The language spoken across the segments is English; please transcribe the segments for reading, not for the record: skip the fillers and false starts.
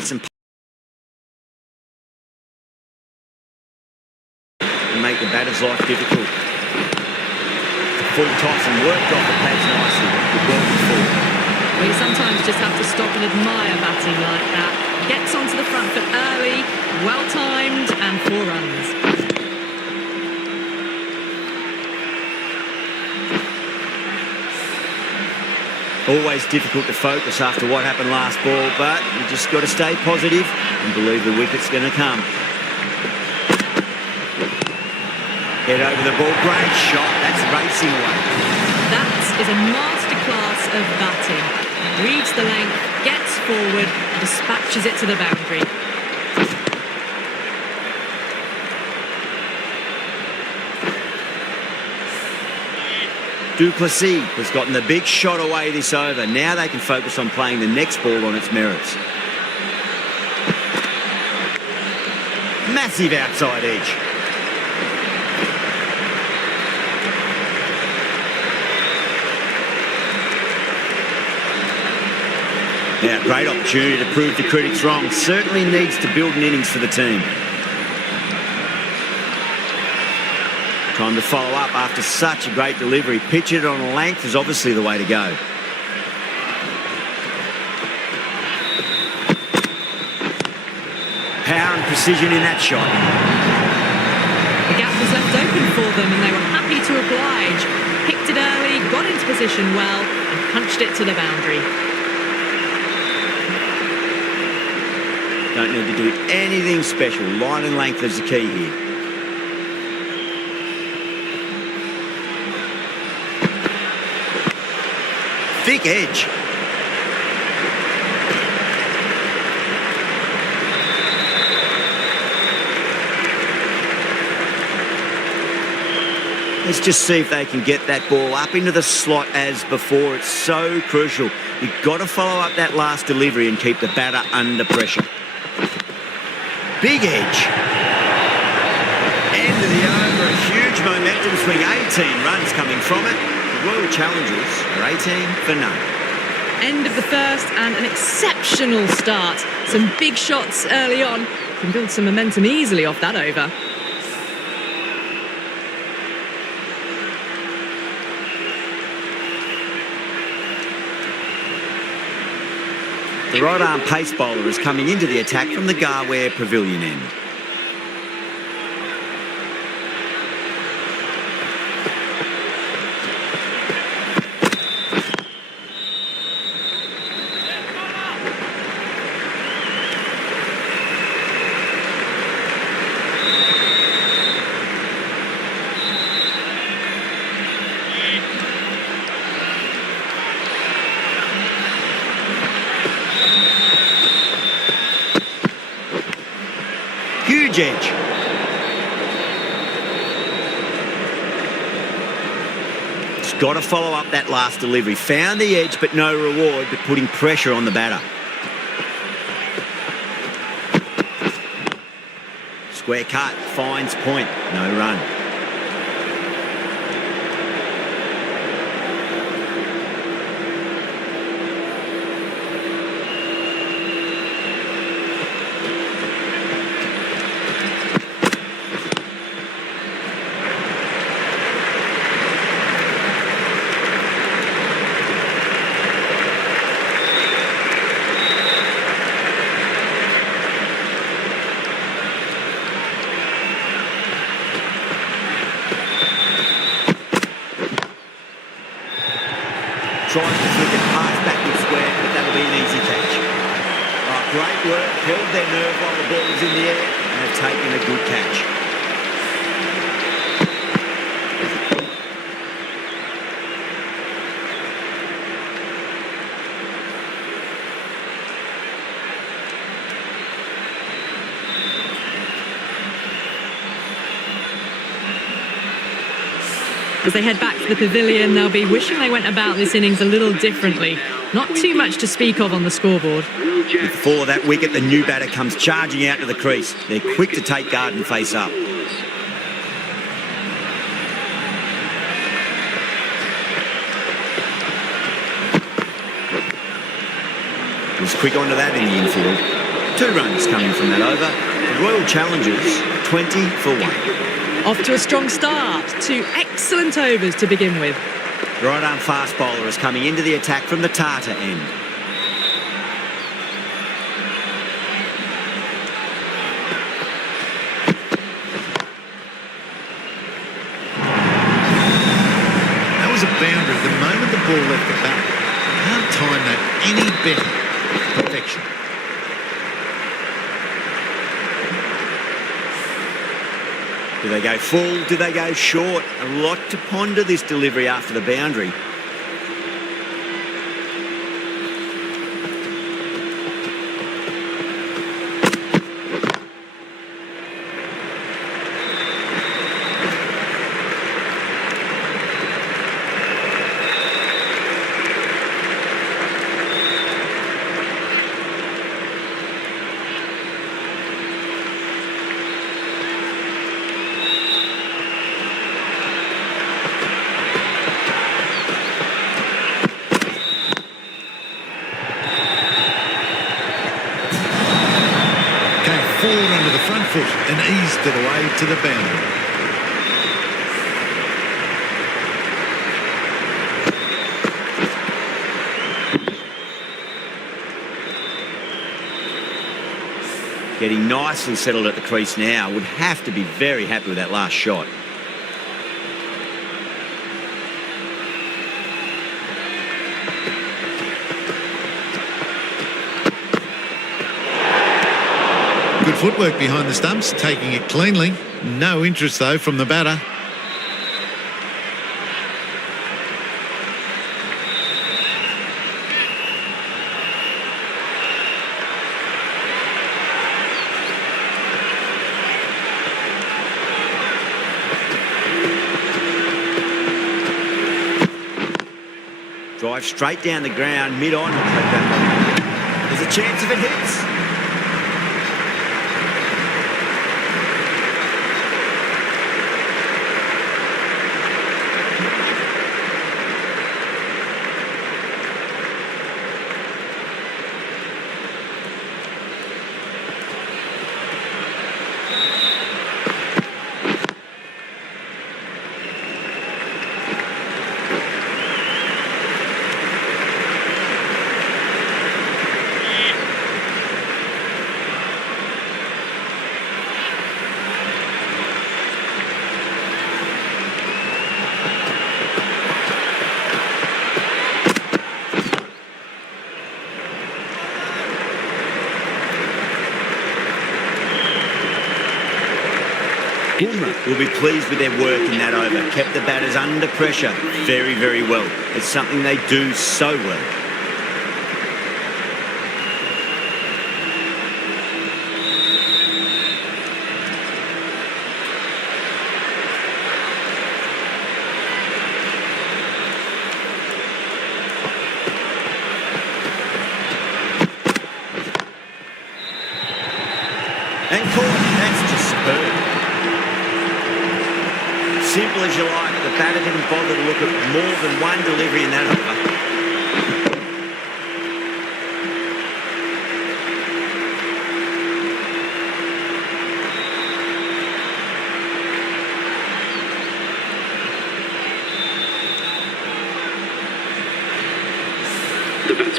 get some and make the batter's life difficult. Full toss and worked off the pads nicely. Good ball before. Well, you sometimes just have to stop and admire batting like that. Gets onto the front foot early, well-timed, and 4 runs. Always difficult to focus after what happened last ball, but you just got to stay positive and believe the wicket's going to come. Head over the ball, great shot, that's racing away. That is a masterclass of batting. Reads the length, gets forward, and dispatches it to the boundary. Duplessis has gotten the big shot away this over. Now they can focus on playing the next ball on its merits. Massive outside edge. Now, great opportunity to prove the critics wrong. Certainly needs to build an innings for the team. Time to follow up after such a great delivery. Pitch it on a length is obviously the way to go. Power and precision in that shot. The gap was left open for them and they were happy to oblige. Picked it early, got into position well, and punched it to the boundary. Don't need to do anything special. Line and length is the key here. Thick edge. Let's just see if they can get that ball up into the slot as before. It's so crucial. You've got to follow up that last delivery and keep the batter under pressure. Big edge. End of the over. A huge momentum swing. 18 runs coming from it. The Royal Challengers are 18 for none. End of the first and an exceptional start. Some big shots early on. Can build some momentum easily off that over. The right-arm pace bowler is coming into the attack from the Garware Pavilion end. Huge edge. Just got to follow up that last delivery. Found the edge, but no reward, but putting pressure on the batter. Square cut, finds point, no run. Tries to flick it past backward square, but that'll be an easy catch. Great work, held their nerve while the ball was in the air, and have taken a good catch. As they head back to the pavilion, they'll be wishing they went about this innings a little differently. Not too much to speak of on the scoreboard. Before that wicket, the new batter comes charging out to the crease. They're quick to take guard and face up. Was quick onto that in the infield. 2 runs coming from that over. The Royal Challengers 20 for 1. Off to a strong start. 2 excellent overs to begin with. Right-arm fast bowler is coming into the attack from the Tata end. That was a boundary the moment the ball left the bat. Can't time that any better. Perfection. Do they go full? Do they go short? A lot to ponder this delivery after the boundary. Forward under the front foot and eased it away to the boundary. Getting nice and settled at the crease now. Would have to be very happy with that last shot. Good footwork behind the stumps, taking it cleanly. No interest, though, from the batter. Drive straight down the ground, mid-on. There's a chance if it hits. Will be pleased with their work in that over. Kept the batters under pressure very, very well. It's something they do so well. And caught. That's just superb. Simple as you like. The batter didn't bother to look at more than one delivery in that over.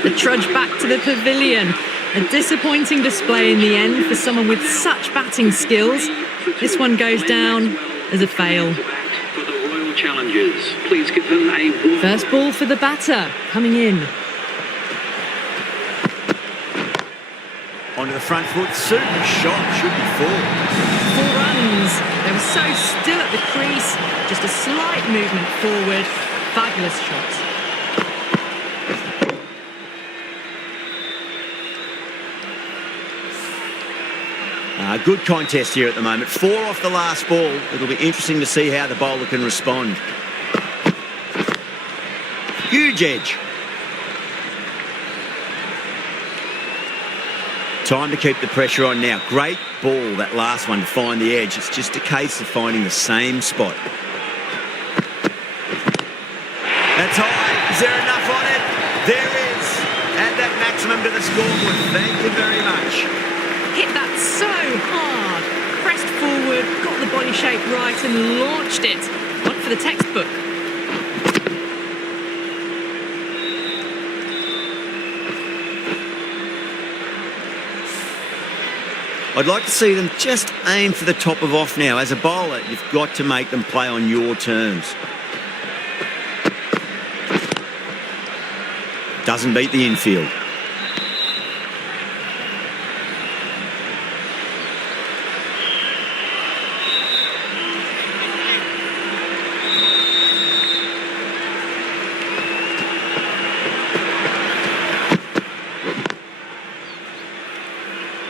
The trudge back to the pavilion. A disappointing display in the end for someone with such batting skills. This one goes down as a fail. Challengers, please give them a first ball for the batter coming in. Onto the front foot, super shot, should be 4. 4 runs. They were so still at the crease, just a slight movement forward. Fabulous shot. Good contest here at the moment. 4 off the last ball. It'll be interesting to see how the bowler can respond. Huge edge. Time to keep the pressure on now. Great ball, that last one, to find the edge. It's just a case of finding the same spot. That's high. Is there enough on it? There is. Add that maximum to the scoreboard. Thank you very much. so hard. Pressed forward, got the body shape right and launched it. One for the textbook. I'd like to see them just aim for the top of off now. As a bowler, you've got to make them play on your terms. Doesn't beat the infield.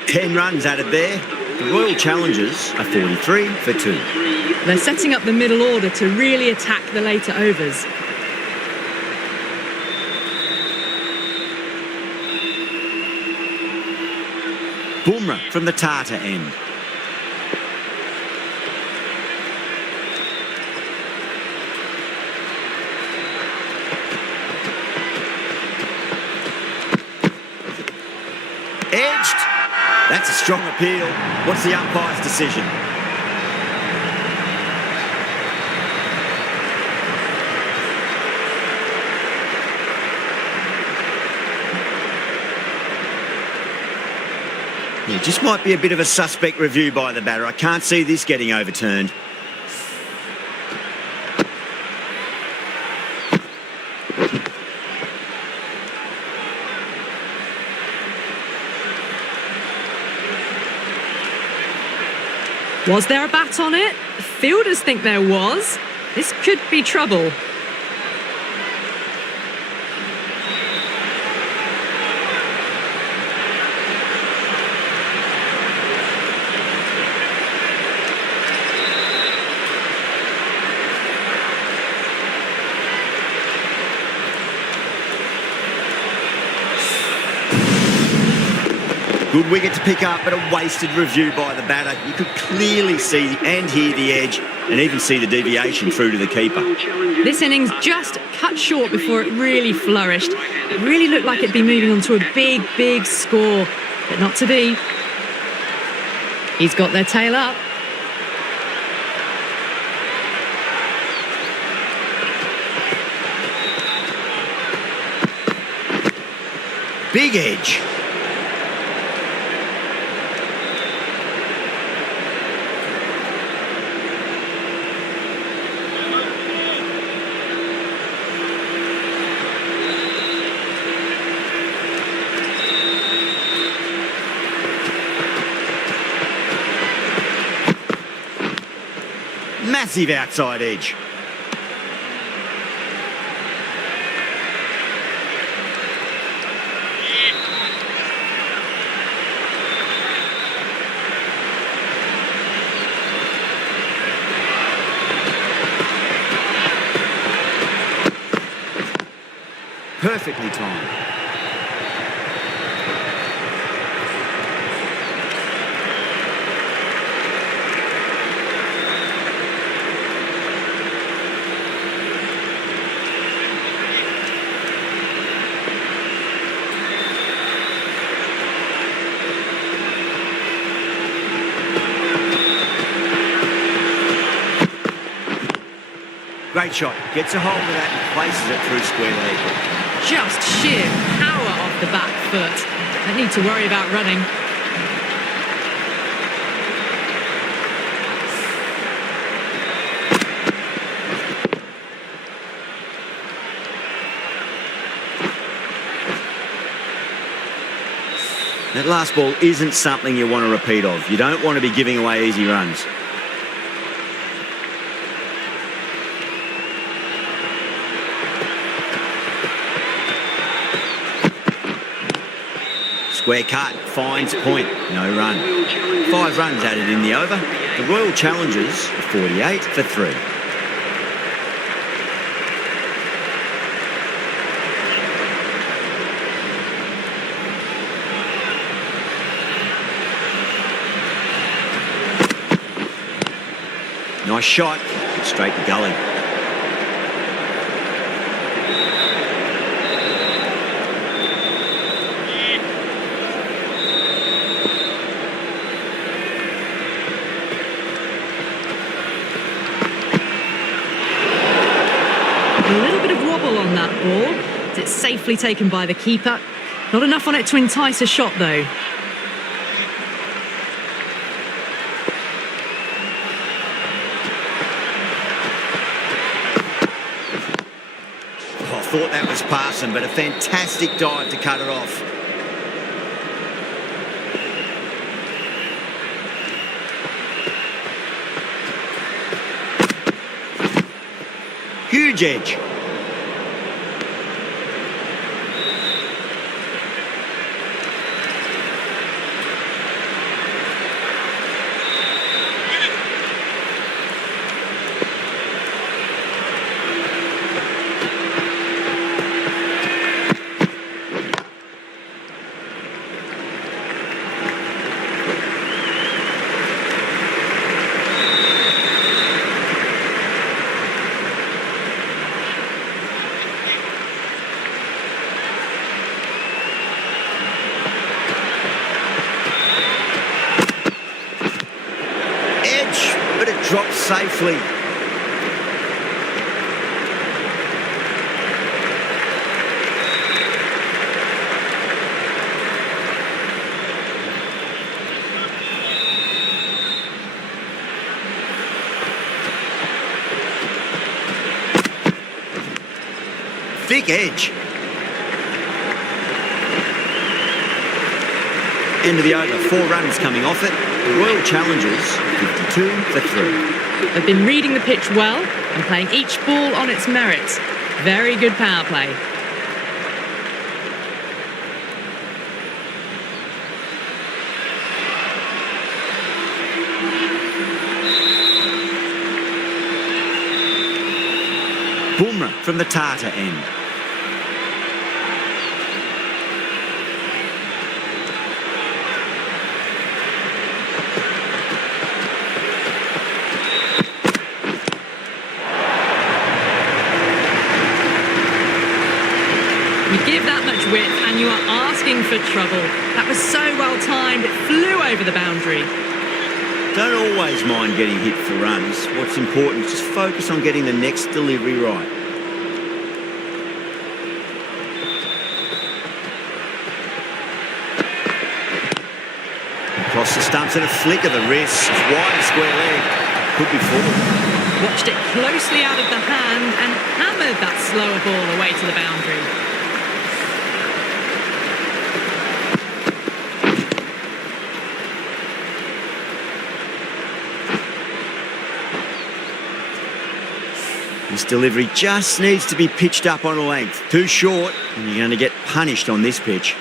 Ten runs added there. The Royal Challengers are 43 for 2. They're setting up the middle order to really attack the later overs. Bumrah from the Tata end. Edged. That's a strong appeal. What's the umpire's decision? Yeah, just might be a bit of a suspect review by the batter. I can't see this getting overturned. Was there a bat on it? Fielders think there was. This could be trouble. Good wicket to pick up, but a wasted review by the batter. You could clearly see and hear the edge and even see the deviation through to the keeper. This innings just cut short before it really flourished. It really looked like it'd be moving on to a big, big score, but not to be. He's got their tail up. Big edge. Massive outside edge. Perfectly timed. Great shot. Gets a hold of that and places it through square leg. Just sheer power off the back foot. Don't need to worry about running. That last ball isn't something you want to repeat of. You don't want to be giving away easy runs. Square cut, finds point, no run. 5 runs added in the over. The Royal Challengers are 48 for 3. Nice shot, straight to gully. Or is it safely taken by the keeper? Not enough on it to entice a shot, though. I thought that was passing, but a fantastic dive to cut it off. Huge edge. But it drops safely. Thick edge. End of the over, 4 runs coming off it. The Royal Challengers, 52 for 3. They've been reading the pitch well and playing each ball on its merits. Very good power play. Bumrah from the Tata end. You give that much width and you are asking for trouble. That was so well timed, it flew over the boundary. Don't always mind getting hit for runs. What's important is just focus on getting the next delivery right. Across the stumps and a flick of the wrist. Wide square leg. Could be full. Watched it closely out of the hand and hammered that slower ball away to the boundary. This delivery just needs to be pitched up on a length. Too short, and you're going to get punished on this pitch.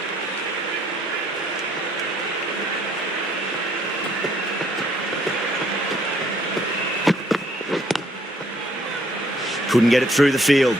Couldn't get it through the field.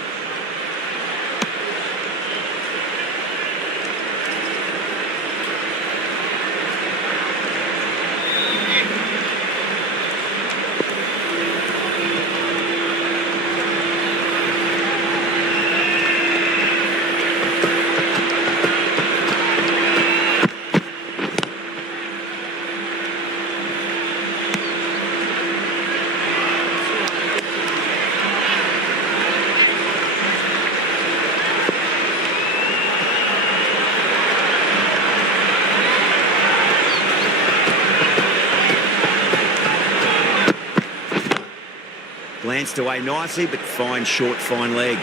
Glanced away nicely, but fine short, fine leg.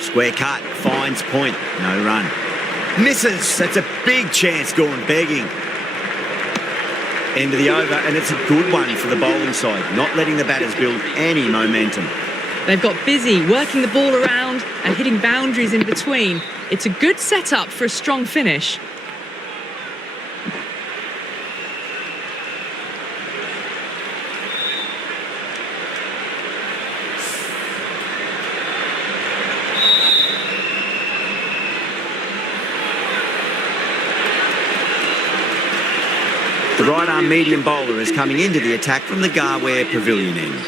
Square cut, finds point, no run. Misses, that's a big chance gone begging. End of the over, and it's a good one for the bowling side, not letting the batters build any momentum. They've got busy working the ball around and hitting boundaries in between. It's a good setup for a strong finish. The right-arm medium bowler is coming into the attack from the Garware Pavilion end.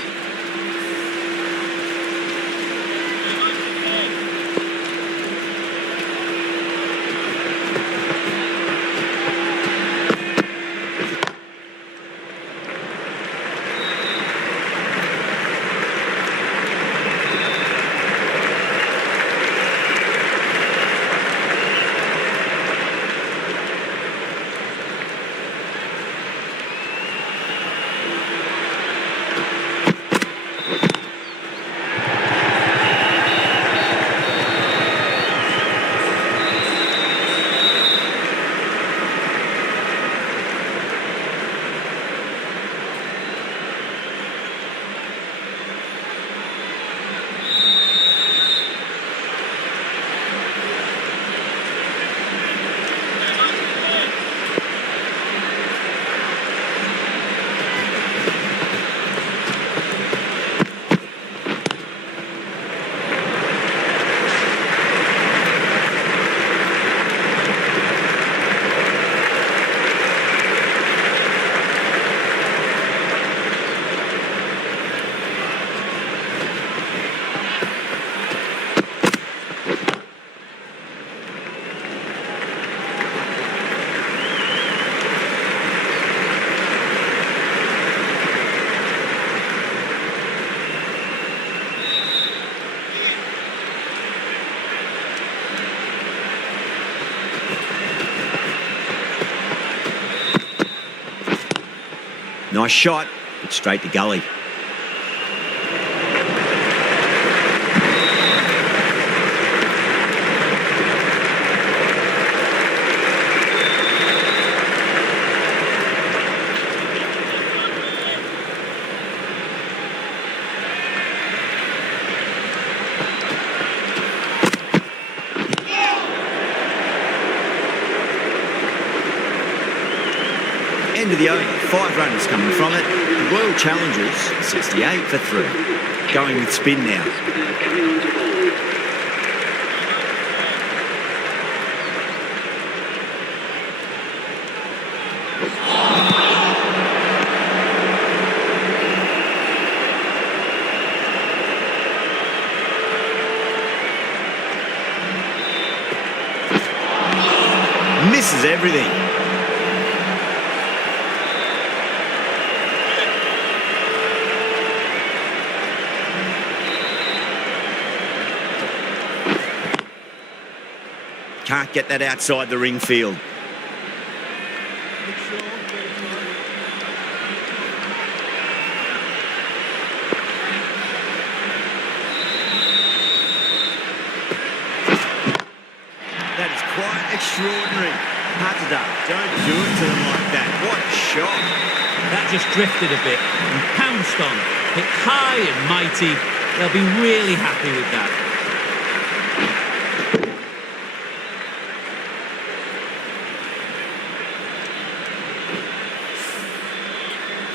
Nice shot, but straight to gully. End of the over, 5 runs coming from it. The Royal Challengers, 68 for 3. Going with spin now. Coming on to bowl. Misses everything. Can't get that outside the ring field. That is quite extraordinary. Patada, don't do it to them like that. What a shot. That just drifted a bit and pounced on. Hit high and mighty. They'll be really happy with that.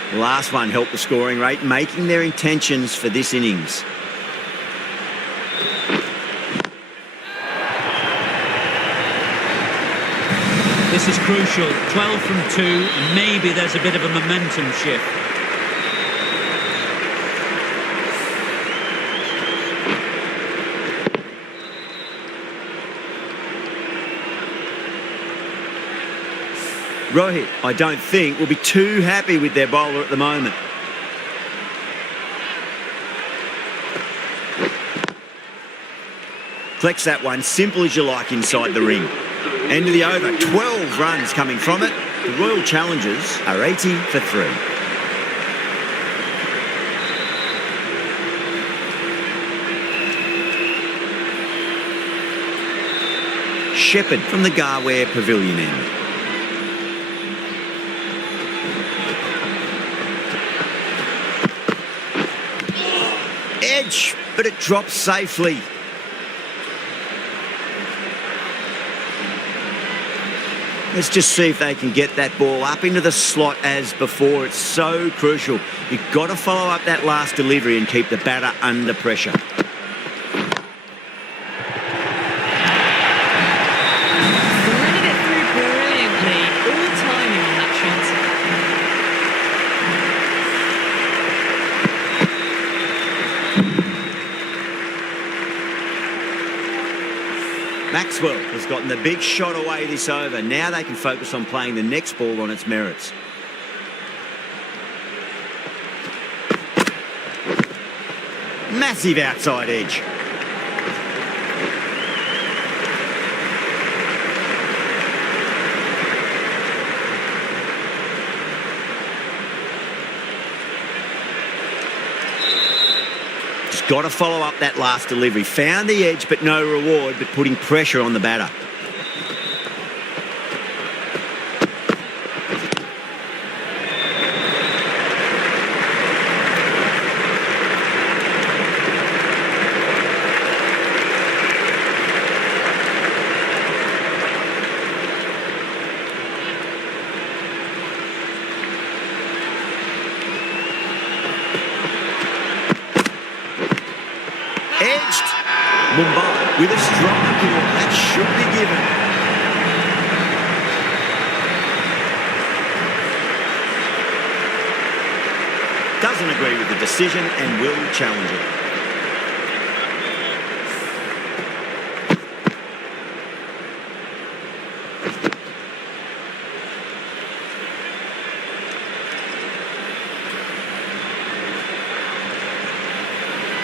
The last one helped the scoring rate, making their intentions for this innings. This is crucial. 12 from 2, and maybe there's a bit of a momentum shift. Rohit, I don't think, will be too happy with their bowler at the moment. Collects that one, simple as you like, inside the ring. End of the over, 12 runs coming from it. The Royal Challengers are 80 for 3. Shepherd from the Garware Pavilion end. Edge, but it drops safely. Let's just see if they can get that ball up into the slot as before. It's so crucial. You've got to follow up that last delivery and keep the batter under pressure. Threaded it through brilliantly. All timing on that shot. Maxwell has gotten the big shot away this over. Now they can focus on playing the next ball on its merits. Massive outside edge. Just got to follow up that last delivery. Found the edge, but no reward, but putting pressure on the batter. Edged. Mumbai with a strong appeal. That should be given. Doesn't agree with the decision and will challenge it.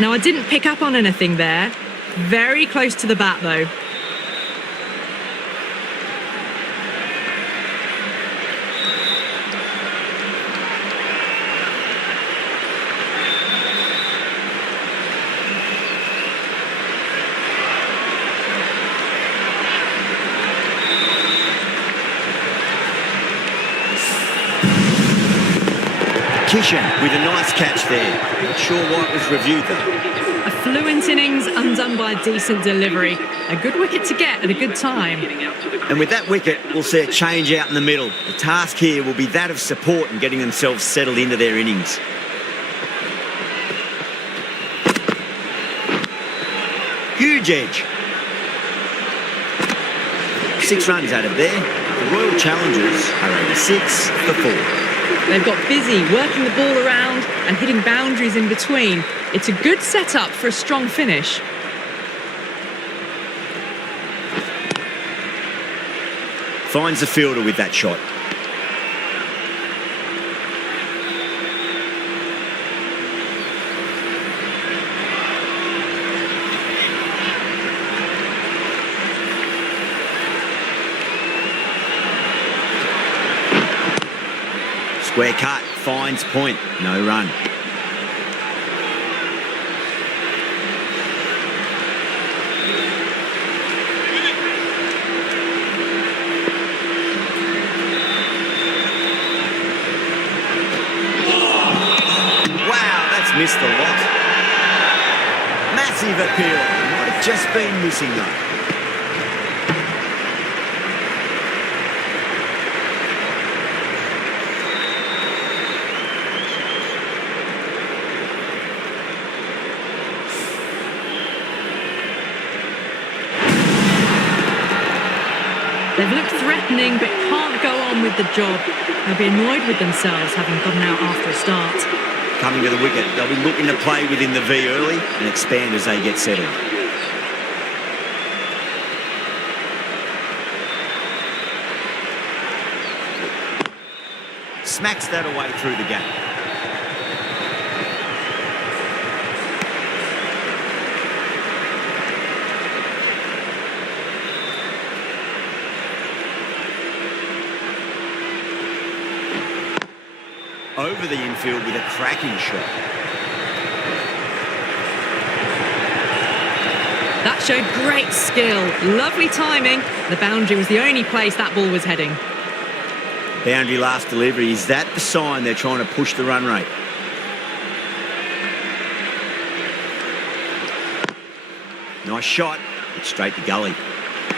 Now, I didn't pick up on anything there. Very close to the bat, though. Kishan with a nice catch there. Not sure why it was reviewed though. A fluent innings undone by a decent delivery. A good wicket to get at a good time. And with that wicket, we'll see a change out in the middle. The task here will be that of support and getting themselves settled into their innings. Huge edge. 6 runs out of there. The Royal Challengers are over 6 for 4. They've got busy working the ball around and hitting boundaries in between. It's a good setup for a strong finish. Finds the fielder with that shot. Square cut, finds point, no run. Wow, that's missed the lot. Massive appeal, might have just been missing though. They've looked threatening but can't go on with the job. They'll be annoyed with themselves having gotten out after a start. Coming to the wicket, they'll be looking to play within the V early and expand as they get settled. Smacks that away through the gap. Over the infield with a cracking shot. That showed great skill. Lovely timing. The boundary was the only place that ball was heading. Boundary last delivery. Is that the sign they're trying to push the run rate? Nice shot, but straight to gully.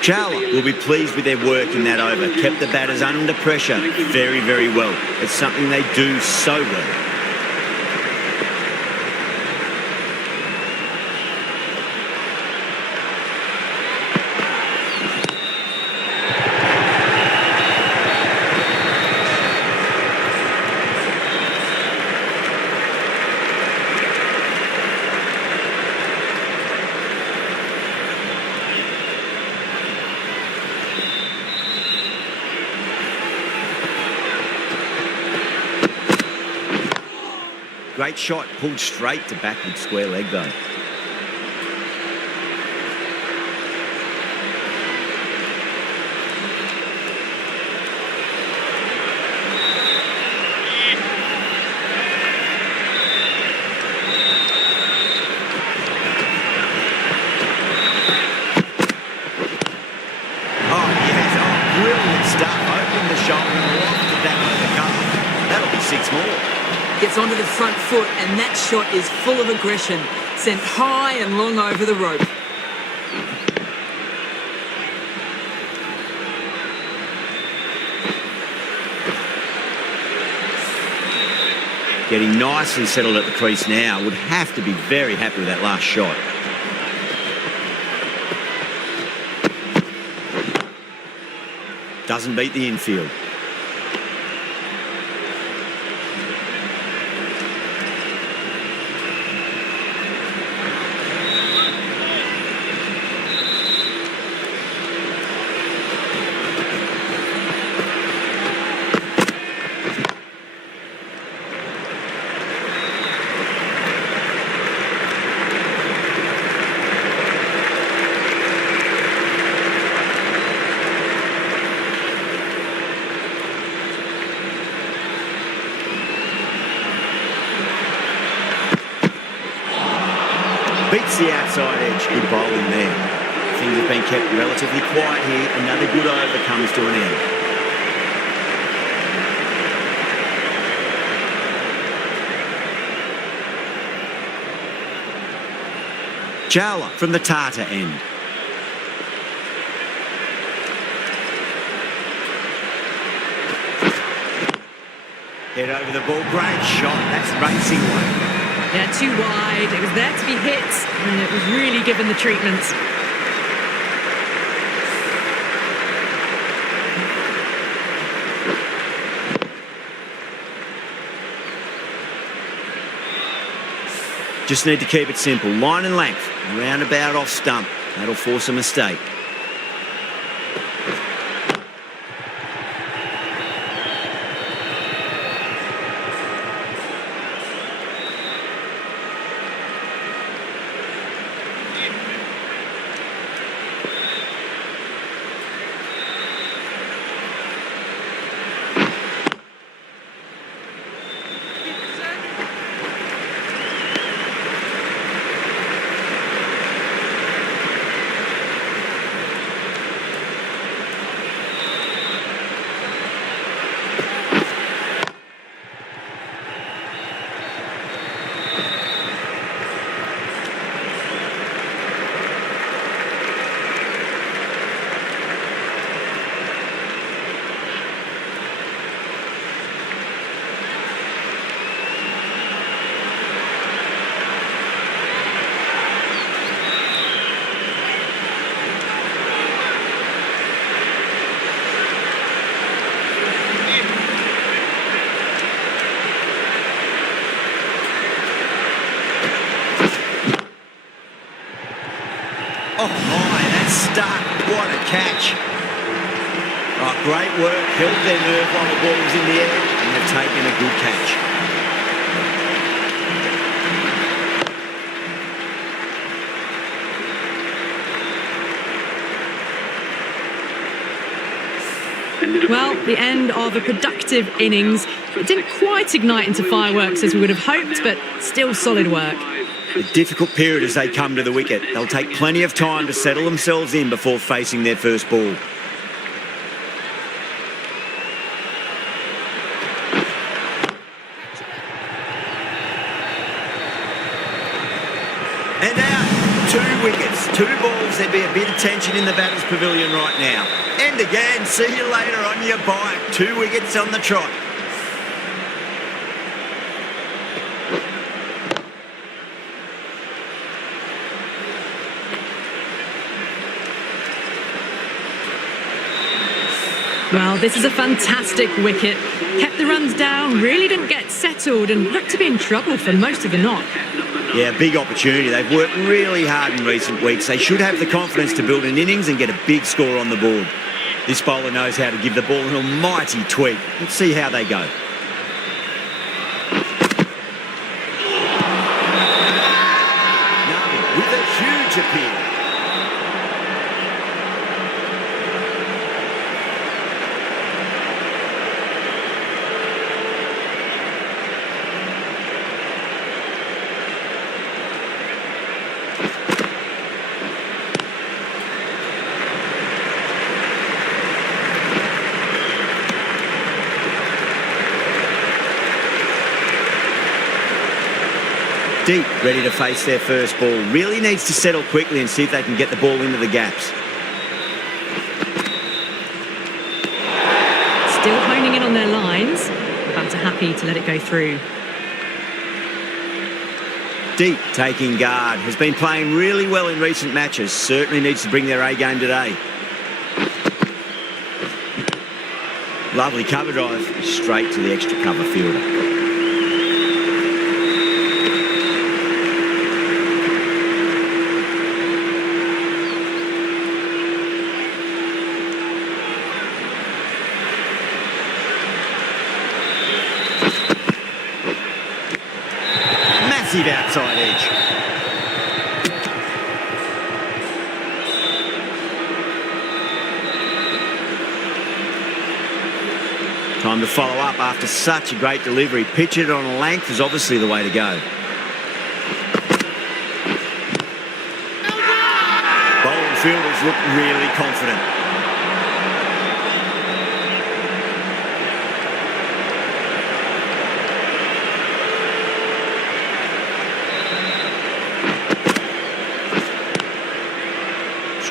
Chawla will be pleased with their work in that over. Kept the batters under pressure very, very well. It's something they do so well. Great shot, pulled straight to backward square leg though. Gets onto the front foot, and that shot is full of aggression, sent high and long over the rope. Getting nicely settled at the crease now. Would have to be very happy with that last shot. Doesn't beat the infield. Beats the outside edge. Good bowling there. Things have been kept relatively quiet here. Another good over comes to an end. Chawla from the Tata end. Head over the ball. Great shot. That's racing one. Yeah, too wide. It was there to be hit, and it was really given the treatment. Just need to keep it simple. Line and length. Roundabout off stump. That'll force a mistake. Oh my, that's stuck. What a catch. Oh, great work. Held their nerve while the ball was in the air, and they've taken a good catch. Well, the end of a productive innings. It didn't quite ignite into fireworks as we would have hoped, but still solid work. A difficult period as they come to the wicket. They'll take plenty of time to settle themselves in before facing their first ball. And out, 2 wickets, 2 balls. There'd be a bit of tension in the batter's pavilion right now. And again, see you later on your bike. 2 wickets on the trot. Well, this is a fantastic wicket. Kept the runs down, really didn't get settled and looked to be in trouble for most of the knock. Yeah, big opportunity. They've worked really hard in recent weeks. They should have the confidence to build an innings and get a big score on the board. This bowler knows how to give the ball an almighty tweak. Let's see how they go. edge appear. Deep, ready to face their first ball. Really needs to settle quickly and see if they can get the ball into the gaps. Still honing in on their lines. Batter happy to let it go through. Deep, taking guard. Has been playing really well in recent matches. Certainly needs to bring their A game today. Lovely cover drive. Straight to the extra cover fielder. Outside edge. Time to follow up after such a great delivery. Pitch it on a length is obviously the way to go. Bowling fielders look really confident.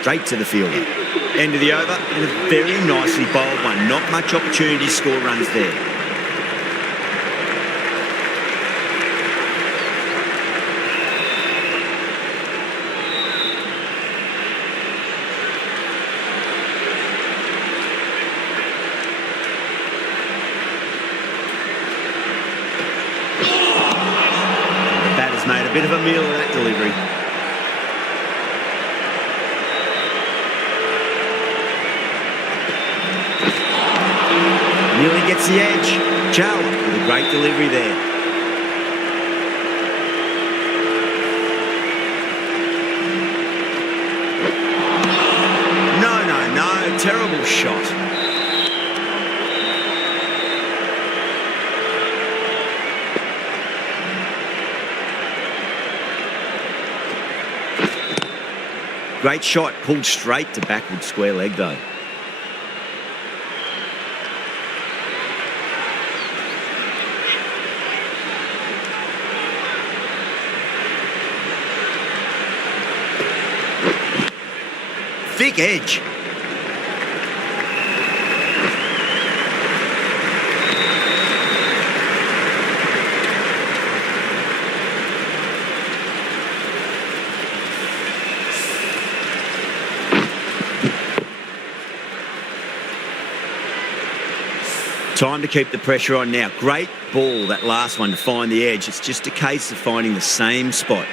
Straight to the fielder. End of the over, and a very nicely bowled one. Not much opportunity to score runs there. The batter's made a bit of a meal of that delivery. Nearly gets the edge. Chow with a great delivery there. No. Terrible shot. Great shot. Pulled straight to backward square leg though. Thick edge. Time to keep the pressure on now. Great ball, that last one, to find the edge. It's just a case of finding the same spot.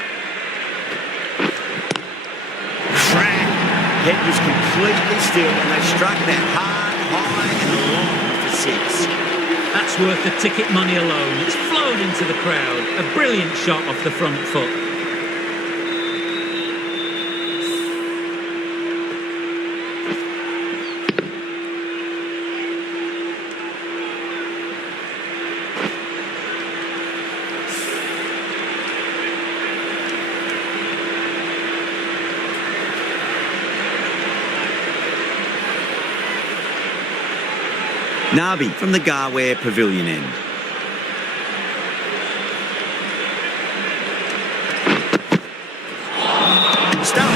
Head was completely still and they struck that hard, high and long for six. That's worth the ticket money alone. It's flowed into the crowd. A brilliant shot off the front foot. Nabi from the Garware Pavilion end. Stump.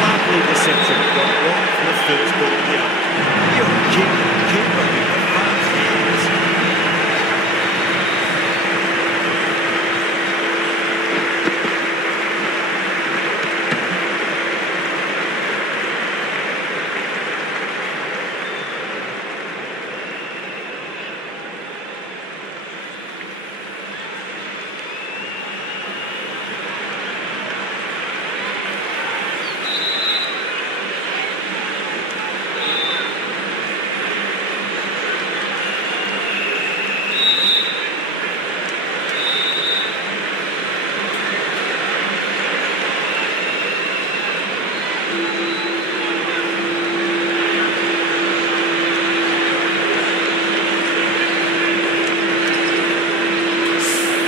Lovely reception. Got one from the first ball to the other. You're keeper with the fast hands.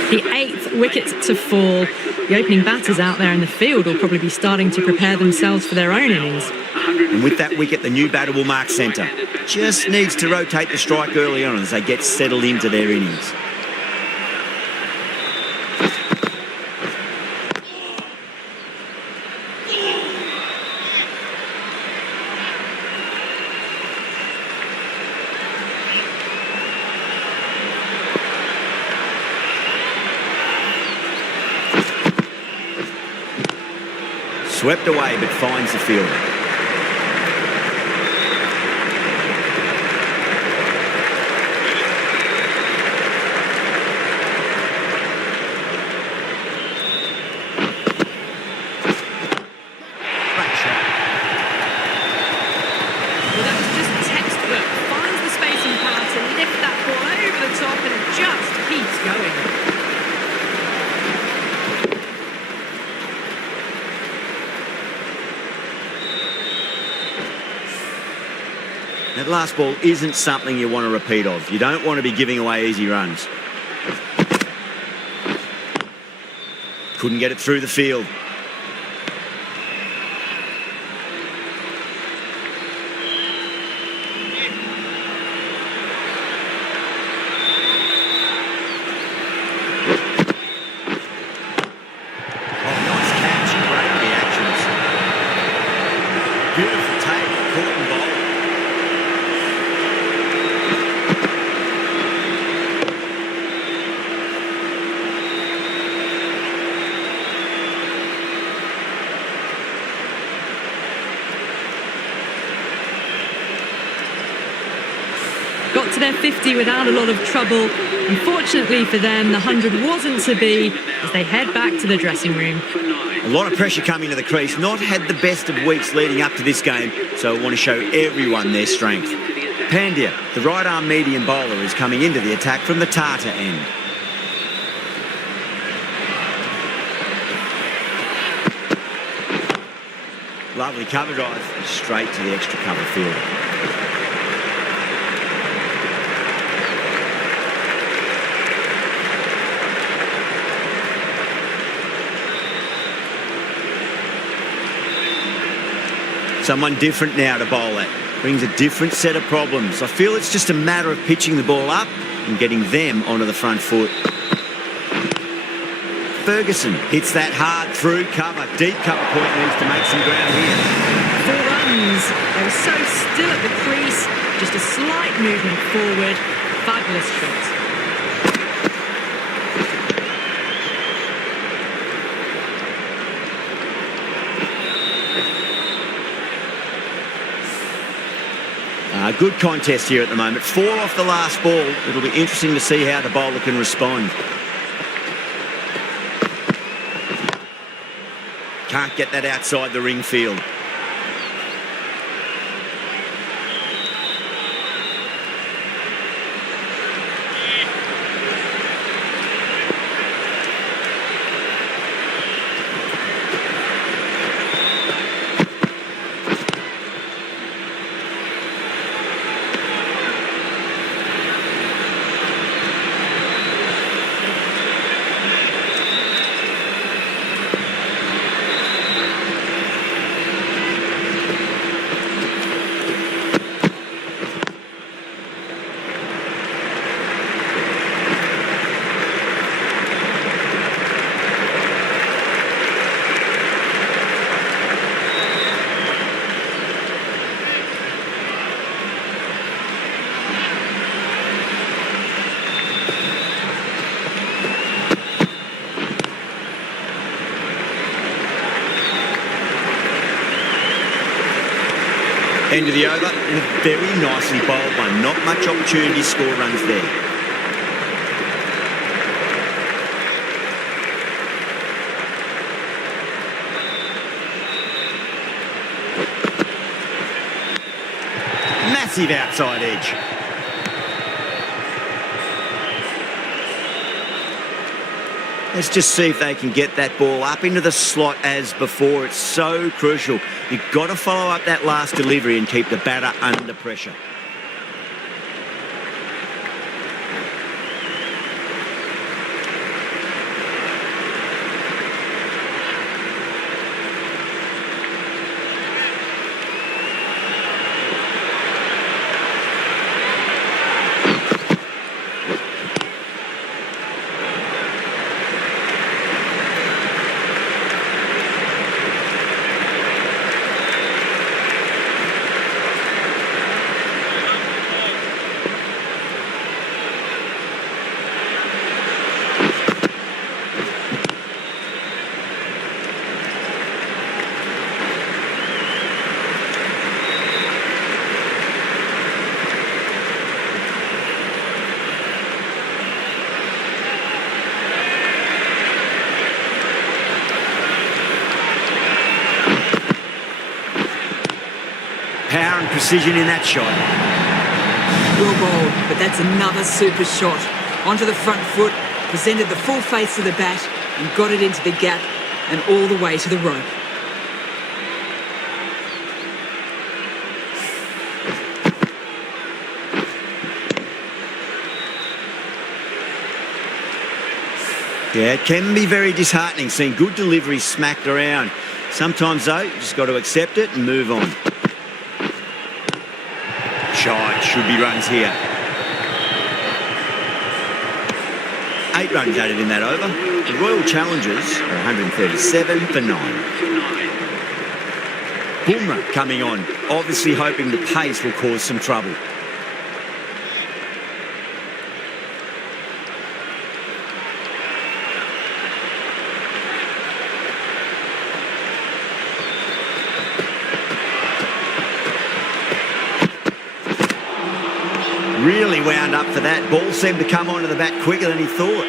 The 8th wicket to fall. The opening batters out there in the field will probably be starting to prepare themselves for their own innings. And with that wicket, the new batter will mark centre. Just needs to rotate the strike early on as they get settled into their innings. Swept away, but finds the fielder. Well, that was just textbook. Finds the space and power to lift that ball over the top, and it just keeps going. That last ball isn't something you want to repeat of. You don't want to be giving away easy runs. Couldn't get it through the field. Oh, nice catch. Great reactions. Beautiful take. Caught and bowled. Got to their 50 without a lot of trouble. Unfortunately for them, the 100 wasn't to be as they head back to the dressing room. A lot of pressure coming to the crease. Not had the best of weeks leading up to this game, so I want to show everyone their strength. Pandya, the right-arm medium bowler, is coming into the attack from the Tata end. Lovely cover drive, straight to the extra cover fielder. Someone different now to bowl at. Brings a different set of problems. I feel it's just a matter of pitching the ball up and getting them onto the front foot. Ferguson hits that hard through cover. Deep cover point needs to make some ground here. 4 runs. They were so still at the crease. Just a slight movement forward. Fabulous shot. Good contest here at the moment. 4 off the last ball. It'll be interesting to see how the bowler can respond. Can't get that outside the ring field. End of the over, and a very nicely bowled one. Not much opportunity to score runs there. Massive outside edge. Let's just see if they can get that ball up into the slot as before. It's so crucial. You've got to follow up that last delivery and keep the batter under pressure. precision in that shot. Well bowled, but that's another super shot. Onto the front foot, presented the full face of the bat and got it into the gap and all the way to the rope. Yeah, it can be very disheartening seeing good deliveries smacked around. Sometimes, though, you just got to accept it and move on. Shot, should be runs here. 8 runs added in that over. The Royal Challengers are 137 for 9. Bumrah coming on, obviously hoping the pace will cause some trouble. Really wound up for that. Ball seemed to come onto the bat quicker than he thought.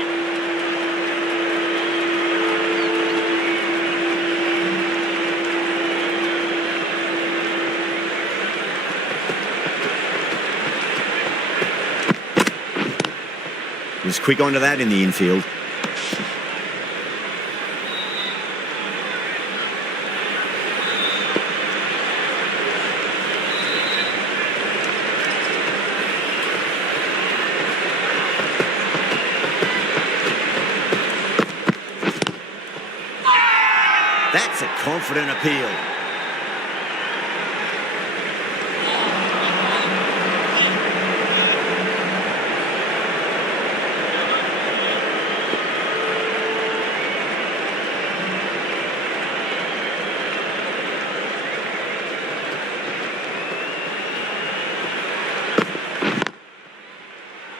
He was quick onto that in the infield. That's a confident appeal.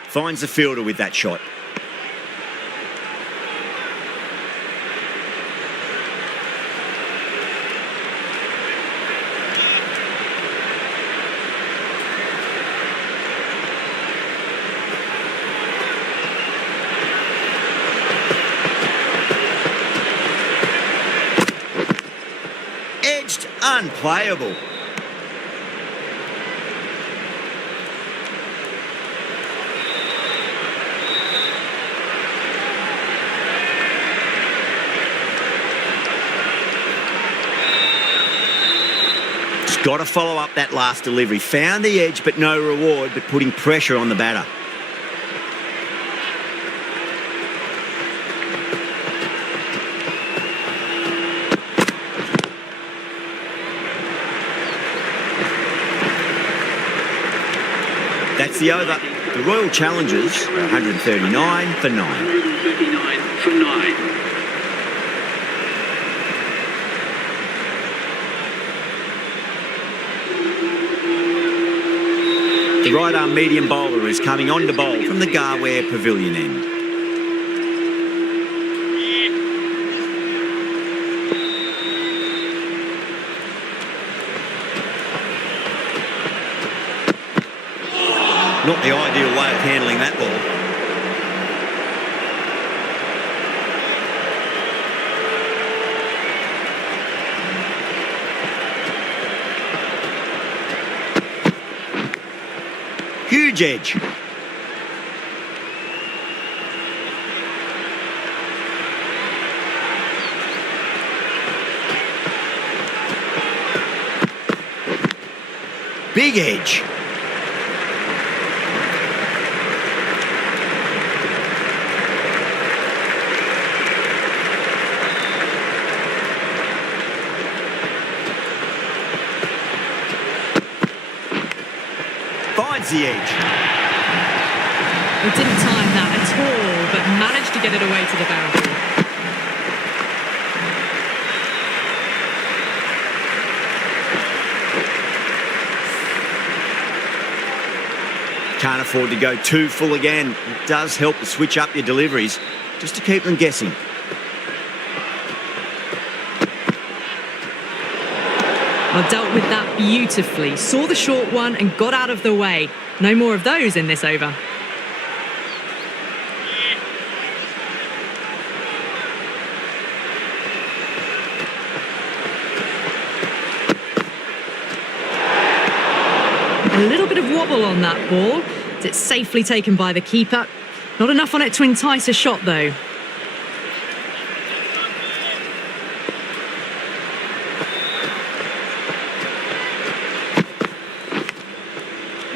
Finds the fielder with that shot. Edged, unplayable. Got to follow up that last delivery. Found the edge, but no reward, but putting pressure on the batter. That's the over. The Royal Challengers are 139 for 9. 139 for 9. The right-arm medium bowler is coming on to bowl from the Garware Pavilion end. Not the ideal way of handling that ball. Huge edge. Big edge. Finds the edge. He didn't time that at all, but managed to get it away to the boundary. Can't afford to go too full again. It does help to switch up your deliveries, just to keep them guessing. Well, dealt with that beautifully. Saw the short one and got out of the way. No more of those in this over. A little bit of wobble on that ball. It's safely taken by the keeper. Not enough on it to entice a shot, though.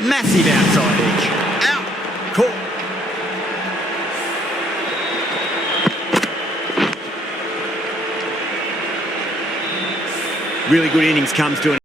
Massive outside edge. Out. Caught. Really good innings comes to an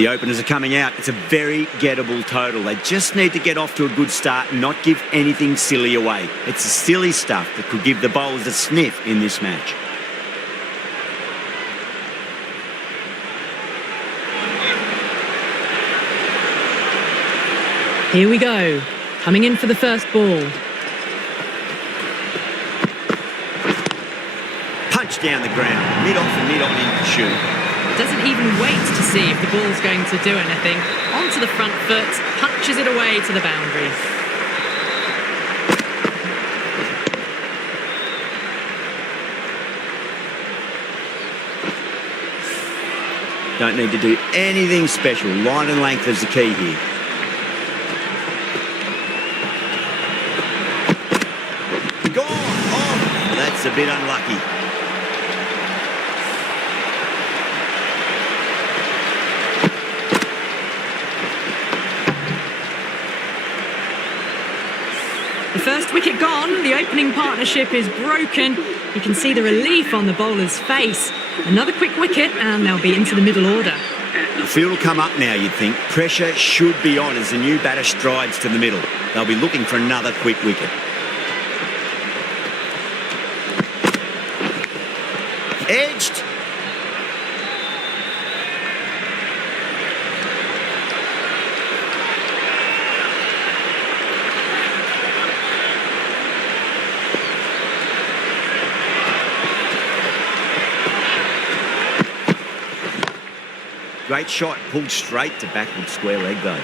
The openers are coming out. It's a very gettable total. They just need to get off to a good start and not give anything silly away. It's the silly stuff that could give the bowlers a sniff in this match. Here we go. Coming in for the first ball. Punch down the ground. Mid-off and mid-on in shoot. Doesn't even wait to see if the ball's going to do anything. Onto the front foot, punches it away to the boundary. Don't need to do anything special. Line and length is the key here. Gone! Oh, that's a bit unlucky. The first wicket gone, the opening partnership is broken. You can see the relief on the bowler's face. Another quick wicket and they'll be into the middle order. The field will come up now, you'd think. Pressure should be on as the new batter strides to the middle. They'll be looking for another quick wicket. Edged. Great shot, pulled straight to backward square leg though.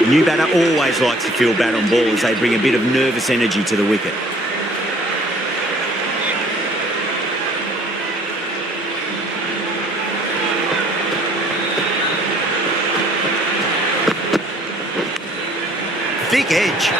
The new batter always likes to feel bat on ball as they bring a bit of nervous energy to the wicket. Thick edge.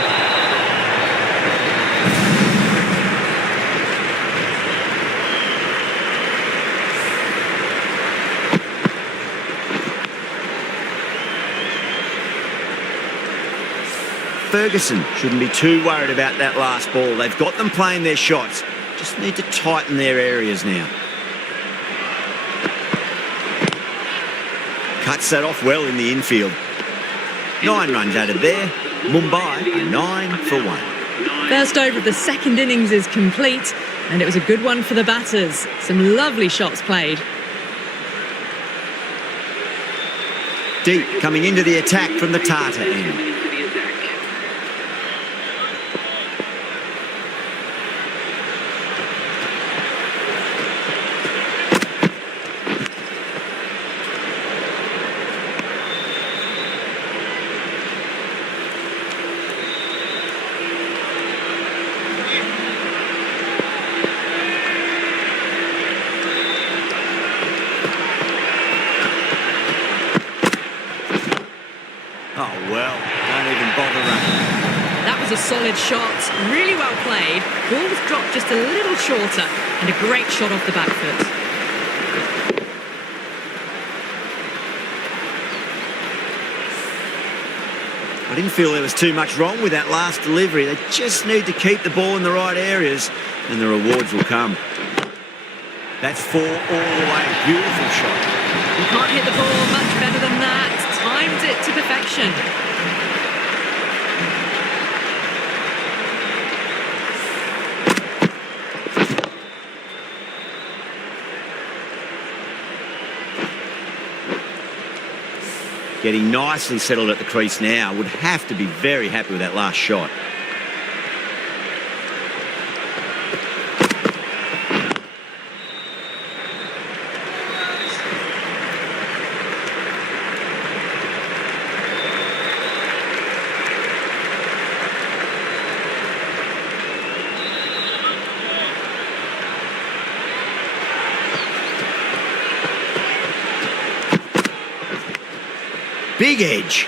Ferguson shouldn't be too worried about that last ball. They've got them playing their shots. Just need to tighten their areas now. Cuts that off well in the infield. 9 runs added there. Mumbai are 9 for 1. First over of the second innings is complete, and it was a good one for the batters. Some lovely shots played. Deep coming into the attack from the Tata end. Oh, well, don't even bother running. That was a solid shot, really well played. Ball was dropped just a little shorter, and a great shot off the back foot. I didn't feel there was too much wrong with that last delivery. They just need to keep the ball in the right areas, and the rewards will come. That's 4 all the way. Beautiful shot. You can't hit the ball much better than that. Timed it to perfection. Getting nicely settled at the crease now. Would have to be very happy with that last shot. Big edge.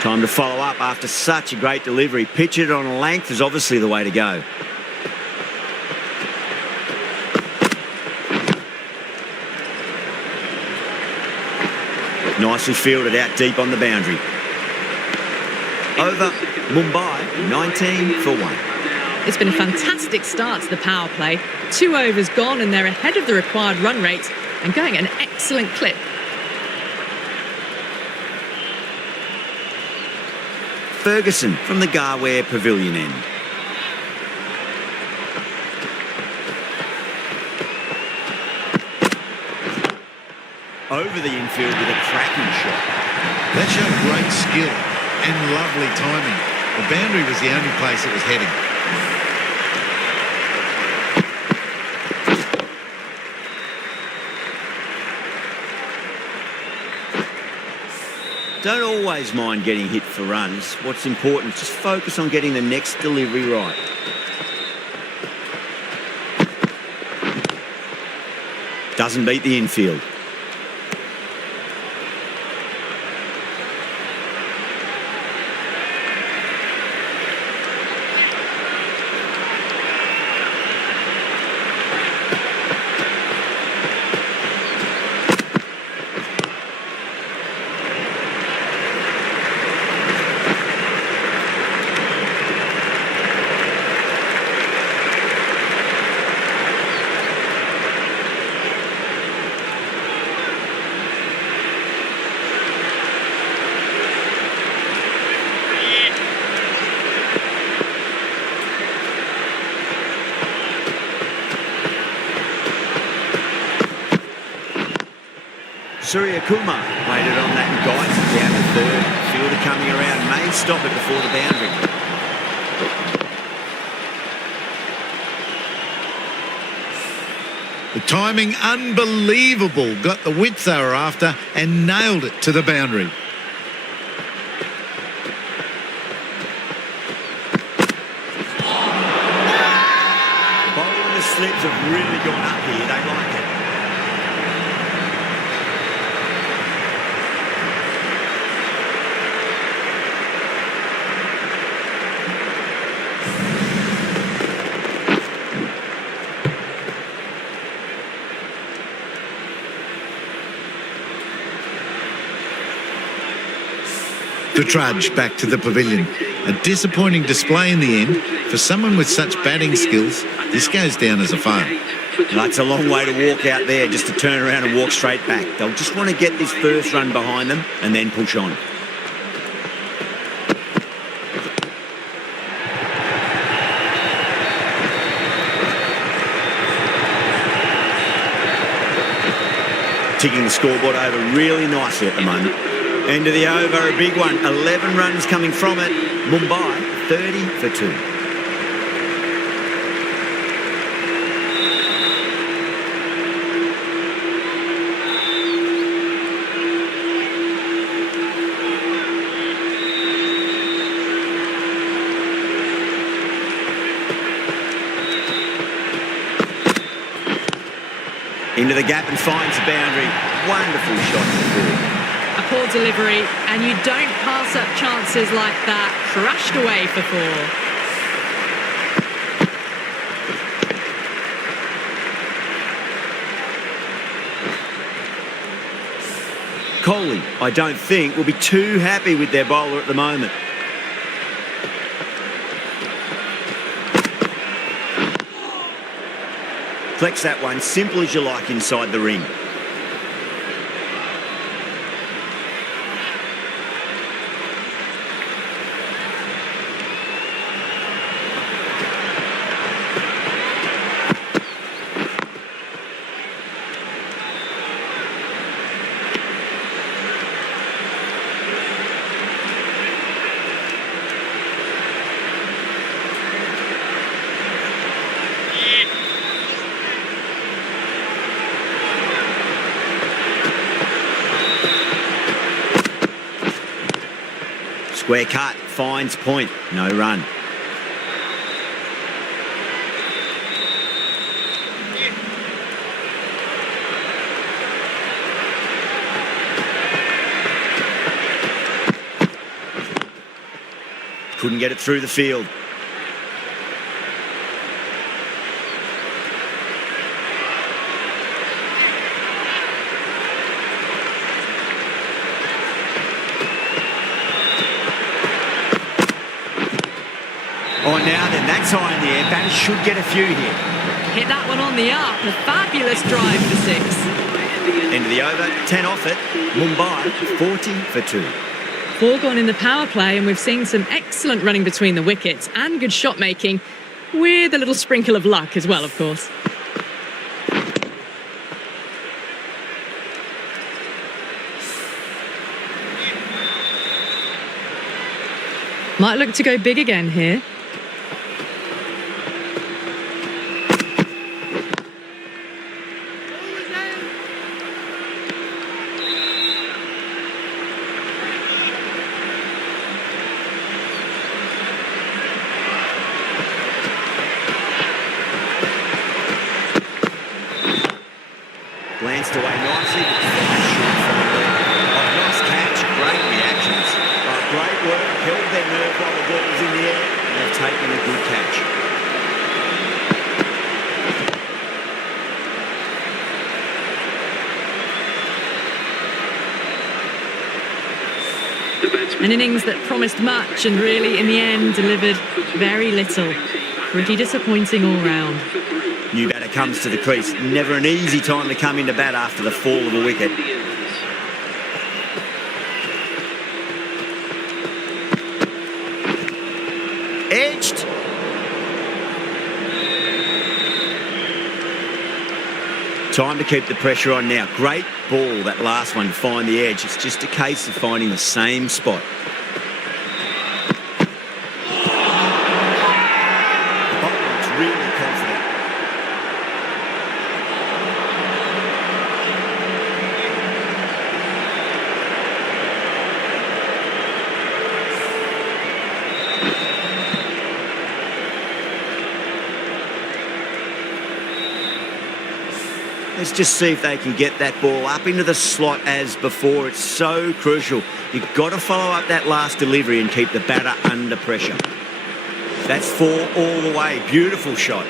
Time to follow up after such a great delivery. Pitch it on a length is obviously the way to go. Nicely fielded out deep on the boundary. Over. Mumbai, 19 for 1. It's been a fantastic start to the power play. 2 overs gone and they're ahead of the required run rate and going at an excellent clip. Ferguson from the Garware Pavilion end. Over the infield with a cracking shot. That showed great skill and lovely timing. The boundary was the only place it was heading. Don't always mind getting hit for runs. What's important is just focus on getting the next delivery right. Doesn't beat the infield. Surya Kumar waited on that and guides it down to third. Fielder coming around may stop it before the boundary. The timing unbelievable. Got the width they were after and nailed it to the boundary. The bowler and the slips have really gone up here. They like it. The trudge back to the pavilion. A disappointing display in the end. For someone with such batting skills, this goes down as a fail. That's a long way to walk out there just to turn around and walk straight back. They'll just want to get this first run behind them and then push on. Ticking the scoreboard over really nicely at the moment. End of the over, a big one. 11 runs coming from it. Mumbai, 30 for 2. Into the gap and finds the boundary. Wonderful shot to the ball. A poor delivery, and you don't pass up chances like that. Crashed away for 4. Kohli, I don't think, will be too happy with their bowler at the moment. Flex that one, simple as you like inside the ring. Square cut, finds point, no run. Couldn't get it through the field. Oh, now then, that's high in the air. Batters should get a few here. Hit that one on the up. A fabulous drive for 6. End of the over, 10 off it. Mumbai, 40 for 2. 4 gone in the power play, and we've seen some excellent running between the wickets and good shot making, with a little sprinkle of luck as well, of course. Might look to go big again here. Glanced away nicely, but short from the leg. Oh, nice catch, great reactions. Oh, great work, held their nerve while the ball was in the air, and they've taken a good catch. An innings that promised much and really, in the end, delivered very little. Pretty disappointing all round. New batter comes to the crease. Never an easy time to come into bat after the fall of a wicket. Edged. Time to keep the pressure on now. Great ball, that last one, to find the edge. It's just a case of finding the same spot. The bowler looks really confident. Let's just see if they can get that ball up into the slot as before. It's so crucial. You've got to follow up that last delivery and keep the batter under pressure. That's 4 all the way. Beautiful shot.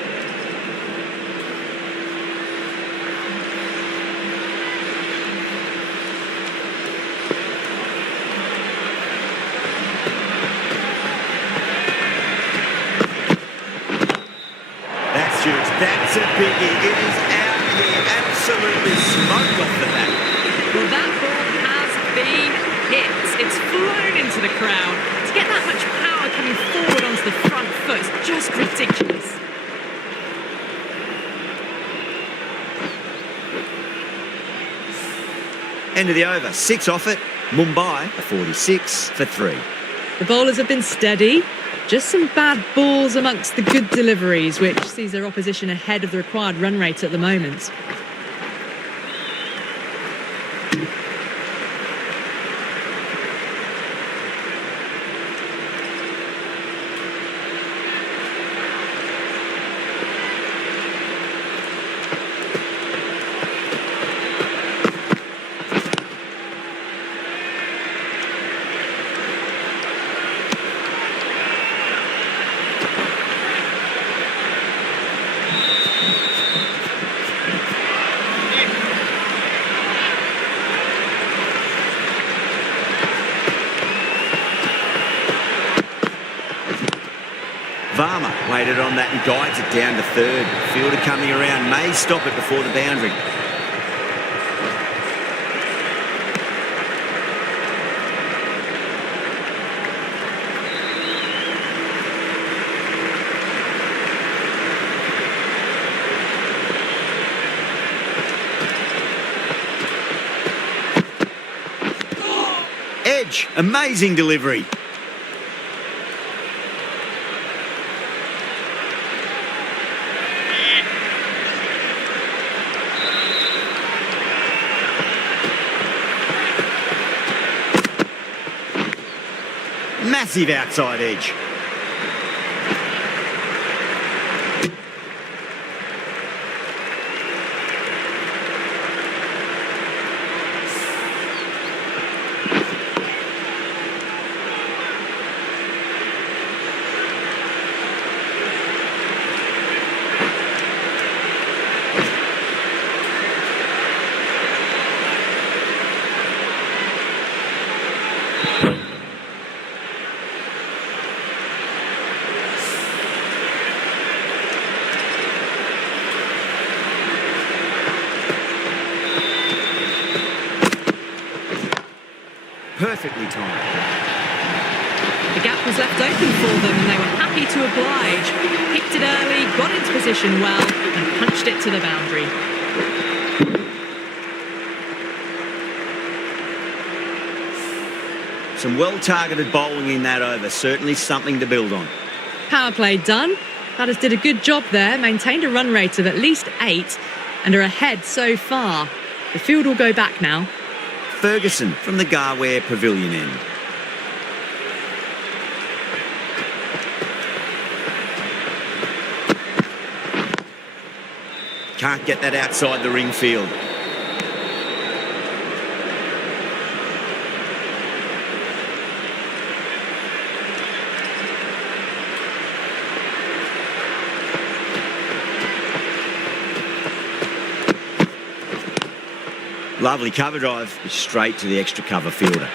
a biggie. It is out here, absolutely smoked off the bat. Well, that ball has been hit. It's flown into the crowd. To get that much power coming forward onto the front foot is just ridiculous. End of the over. 6 off it. Mumbai, a 46 for 3. The bowlers have been steady. Just some bad balls amongst the good deliveries, which sees their opposition ahead of the required run rate at the moment. Varma waited on that and guides it down to third. Fielder coming around may stop it before the boundary. Edge, amazing delivery. Massive outside edge. Perfectly timed. The gap was left open for them and they were happy to oblige. Picked it early, got into position well and punched it to the boundary. Some well-targeted bowling in that over. Certainly something to build on. Power play done. Batters did a good job there, maintained a run rate of at least 8 and are ahead so far. The field will go back now. Ferguson from the Garware Pavilion end. Can't get that outside the ring field. Lovely cover drive, straight to the extra cover fielder.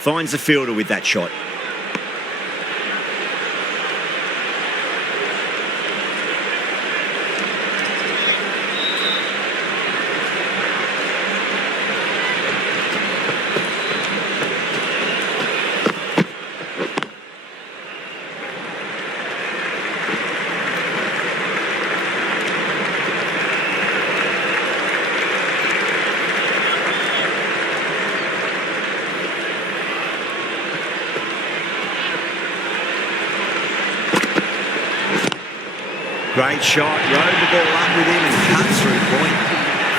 Finds the fielder with that shot. Great shot, rode the ball up with him and cut through point.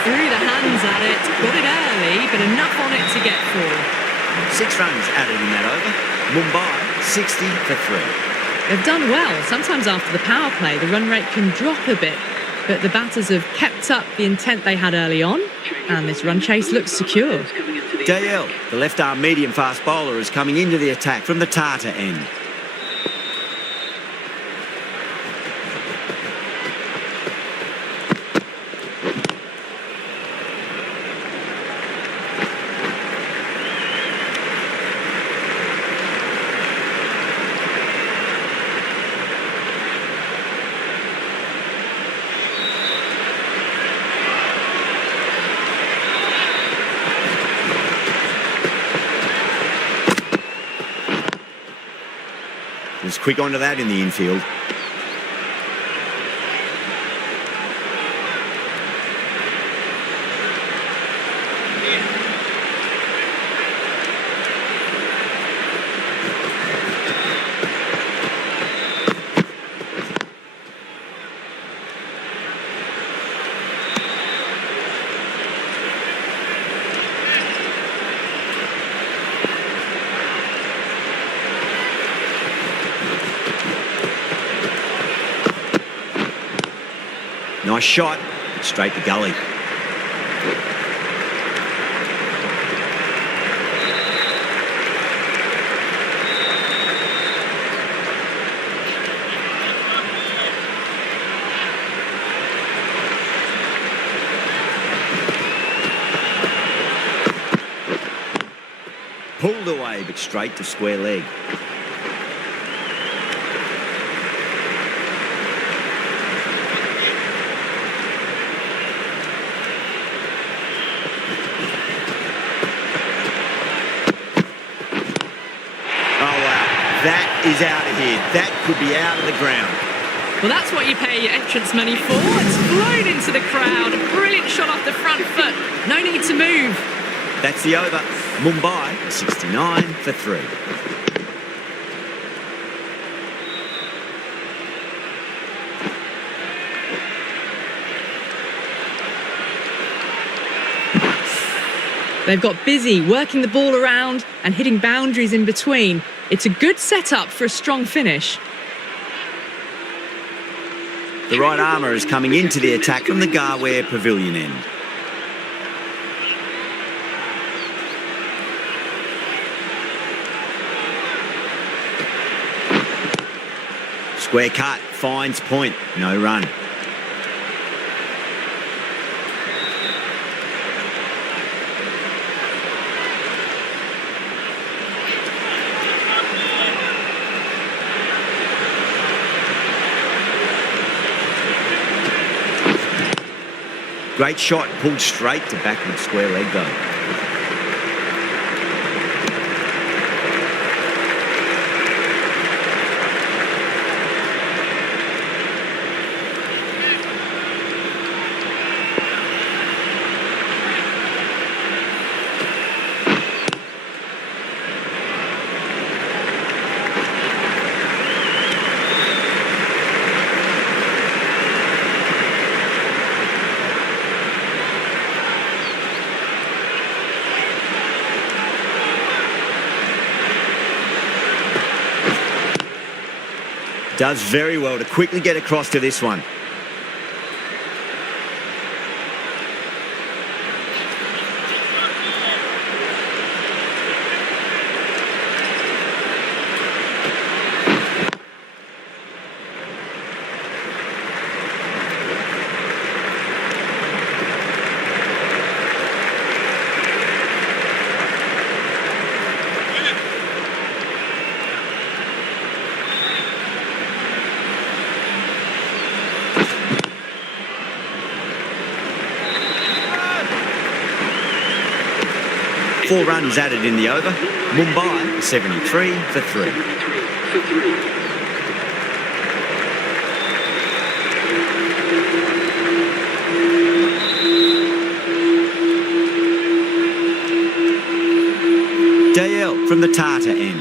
Threw the hands at it, got it early, but enough on it to get 4. 6 runs added in that over. Mumbai 60 for 3. They've done well. Sometimes after the power play, the run rate can drop a bit, but the batters have kept up the intent they had early on, and this run chase looks secure. Dale, the left-arm medium-fast bowler, is coming into the attack from the Tata end. Was quick onto that in the infield. Nice shot, straight to gully. Pulled away, but straight to square leg. That is out of here. That could be out of the ground. Well, that's what you pay your entrance money for. It's flown into the crowd. A brilliant shot off the front foot. No need to move. That's the over. Mumbai 69 for 3. They've got busy working the ball around and hitting boundaries in between. It's a good setup for a strong finish. The right armour is coming into the attack from the Garware Pavilion end. Square cut, finds point, no run. Great shot, pulled straight to backward square leg though. Does very well to quickly get across to this one. Four runs added in the over. Mumbai 73 for 3. Dale from the Tata end.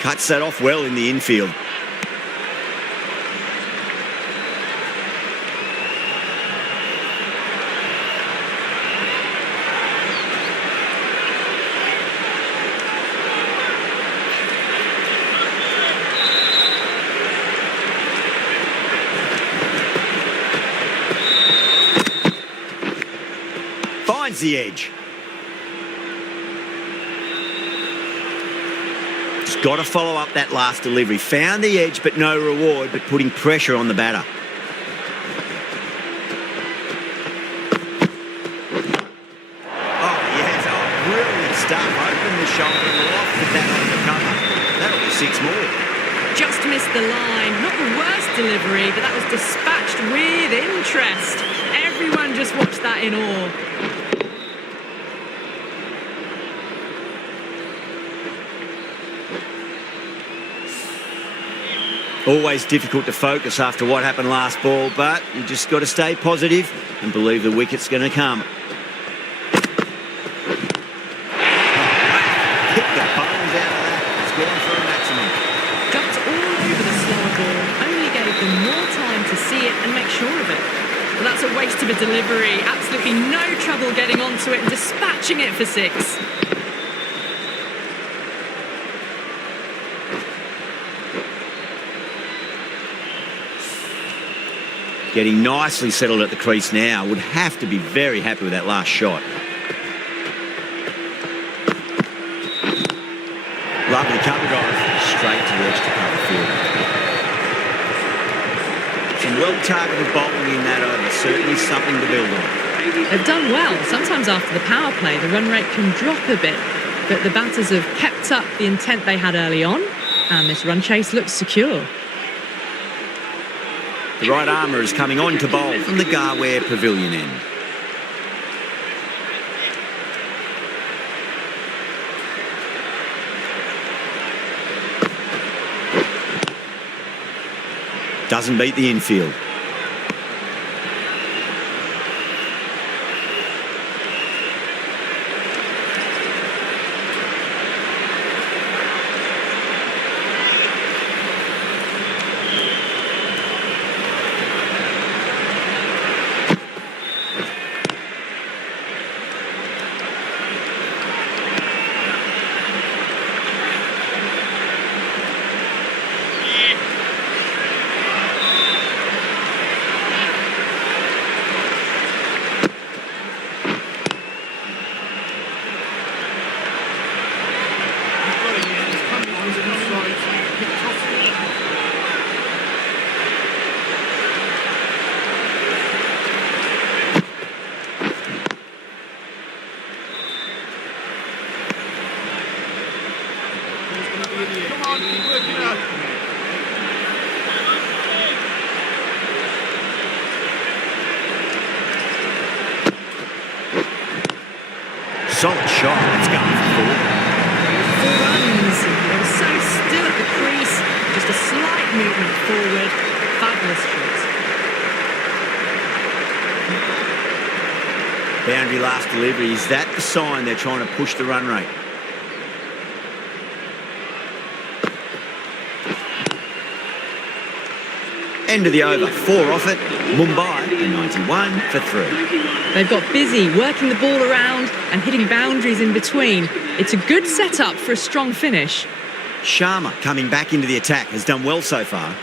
Cuts that off well in the infield. Finds the edge. Just got to follow up that last delivery. Found the edge, but no reward, but putting pressure on the batter. Oh, yes, brilliant stuff. Open the shoulder, lofted that on the cover. That'll be 6 more. Just missed the line. Not the worst delivery, but that was dispatched with interest. Everyone just watched that in awe. Always difficult to focus after what happened last ball, but you just got to stay positive and believe the wicket's going to come. Hit the bones out of that. It's gone for a maximum. Jumped all over the slower ball, only gave them more time to see it and make sure of it. But that's a waste of a delivery. Absolutely no trouble getting onto it and dispatching it for 6. Getting nicely settled at the crease now. Would have to be very happy with that last shot. Lovely cover drive. Straight to the extra cover field. Some well-targeted bowling in that over. Certainly something to build on. They've done well. Sometimes after the power play, the run rate can drop a bit. But the batters have kept up the intent they had early on. And this run chase looks secure. The right armour is coming on to bowl from the Garware Pavilion end. Doesn't beat the infield. Solid shot. It's going for 4. 4 runs. They were so still at the crease. Just a slight movement forward. Fabulous shot. Boundary last delivery. Is that the sign they're trying to push the run rate? End of the over. 4 off it. Mumbai, a 91 for 3. They've got busy working the ball around and hitting boundaries in between. It's a good setup for a strong finish. Sharma coming back into the attack has done well so far.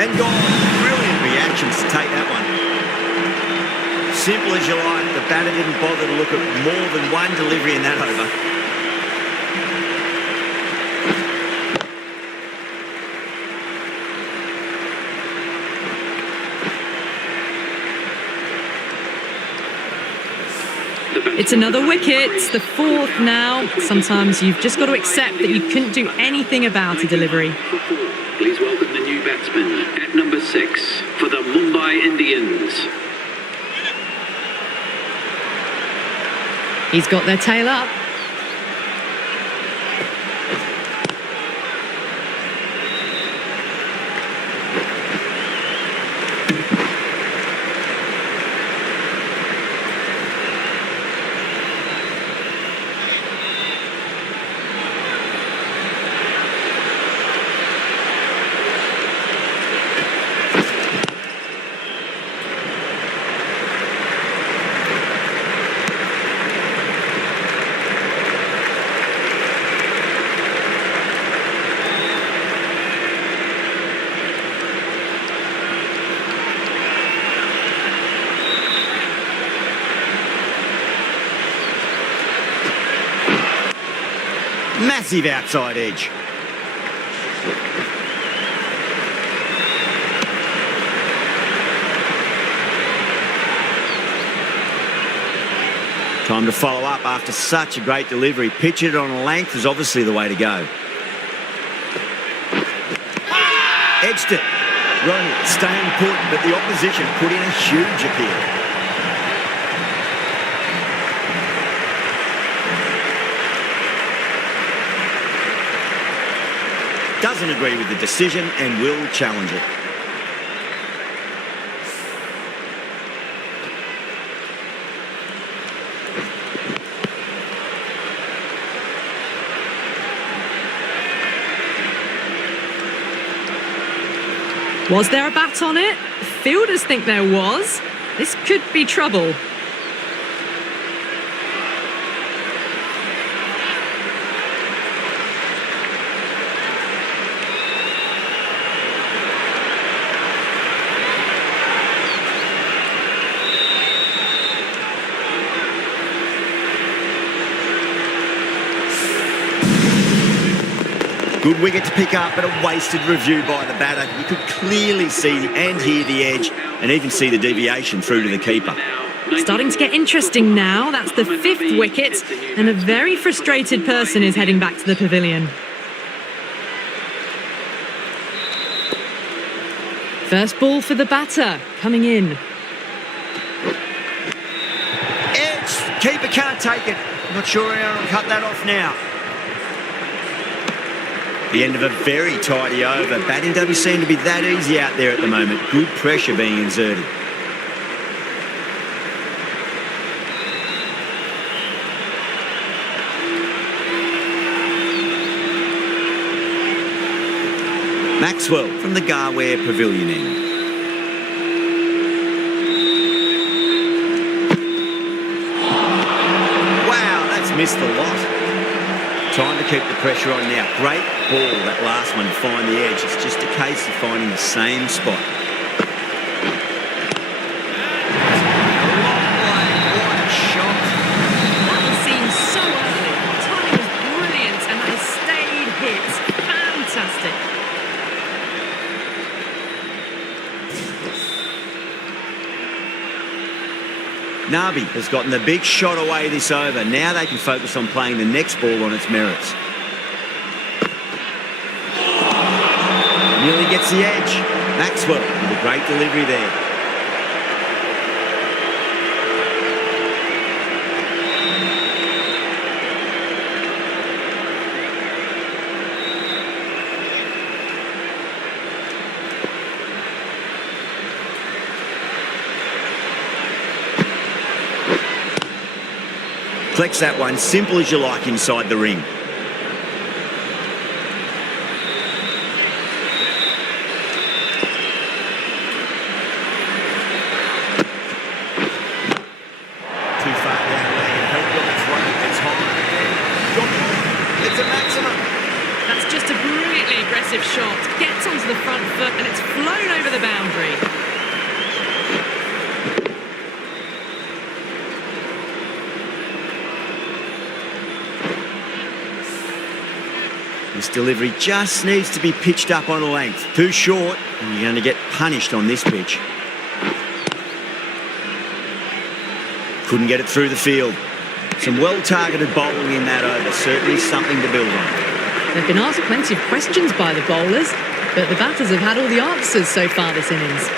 And gone. Brilliant reactions to take that one. Simple as you like. The batter didn't bother to look at more than one delivery in that over. It's another wicket. It's the 4th now. Sometimes you've just got to accept that you couldn't do anything about a delivery. Please welcome the new batsman at number 6 for the Mumbai Indians. He's got their tail up. Massive outside edge. Time to follow up after such a great delivery. Pitch it on a length is obviously the way to go. Edged it. Ronnie staying put, but the opposition put in a huge appeal. Doesn't agree with the decision and will challenge it. Was there a bat on it? Fielders think there was. This could be trouble. Good wicket to pick up, but a wasted review by the batter. You could clearly see and hear the edge and even see the deviation through to the keeper. Starting to get interesting now. That's the 5th wicket, and a very frustrated person is heading back to the pavilion. First ball for the batter, coming in. Edge! Keeper can't take it. Not sure how to cut that off now. The end of a very tidy over. Batting doesn't seem to be that easy out there at the moment. Good pressure being exerted. Maxwell from the Garware Pavilion end. Wow, that's missed a lot. Time to keep the pressure on now. Great ball, that last one, to find the edge. It's just a case of finding the same spot. What a shot. That was seen so early. The timing was brilliant, and that has stayed hit. Fantastic. Nabi has gotten the big shot away this over. Now they can focus on playing the next ball on its merits. Nearly gets the edge. Maxwell with a great delivery there. Flex that one, simple as you like inside the ring. Too far down there, helped on its way, it's high. It's a maximum. That's just a brilliantly aggressive shot. Gets onto the front foot, and it's flown over the boundary. This delivery just needs to be pitched up on a length. Too short, and you're going to get punished on this pitch. Couldn't get it through the field. Some well-targeted bowling in that over. Certainly something to build on. They've been asked plenty of questions by the bowlers, but the batters have had all the answers so far this innings.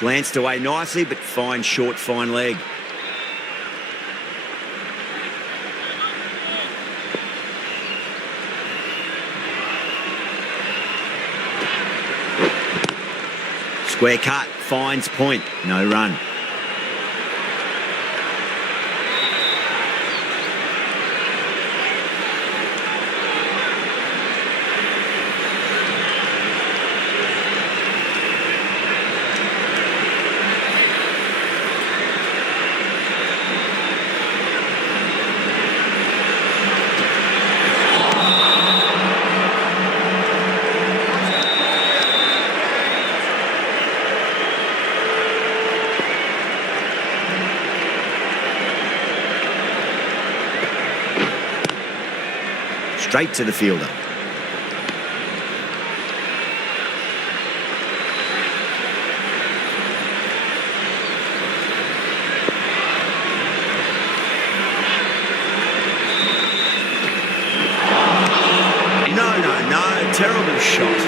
Glanced away nicely, but fine short, fine leg. Square cut, finds point, no run. straight to the fielder. No, terrible shot.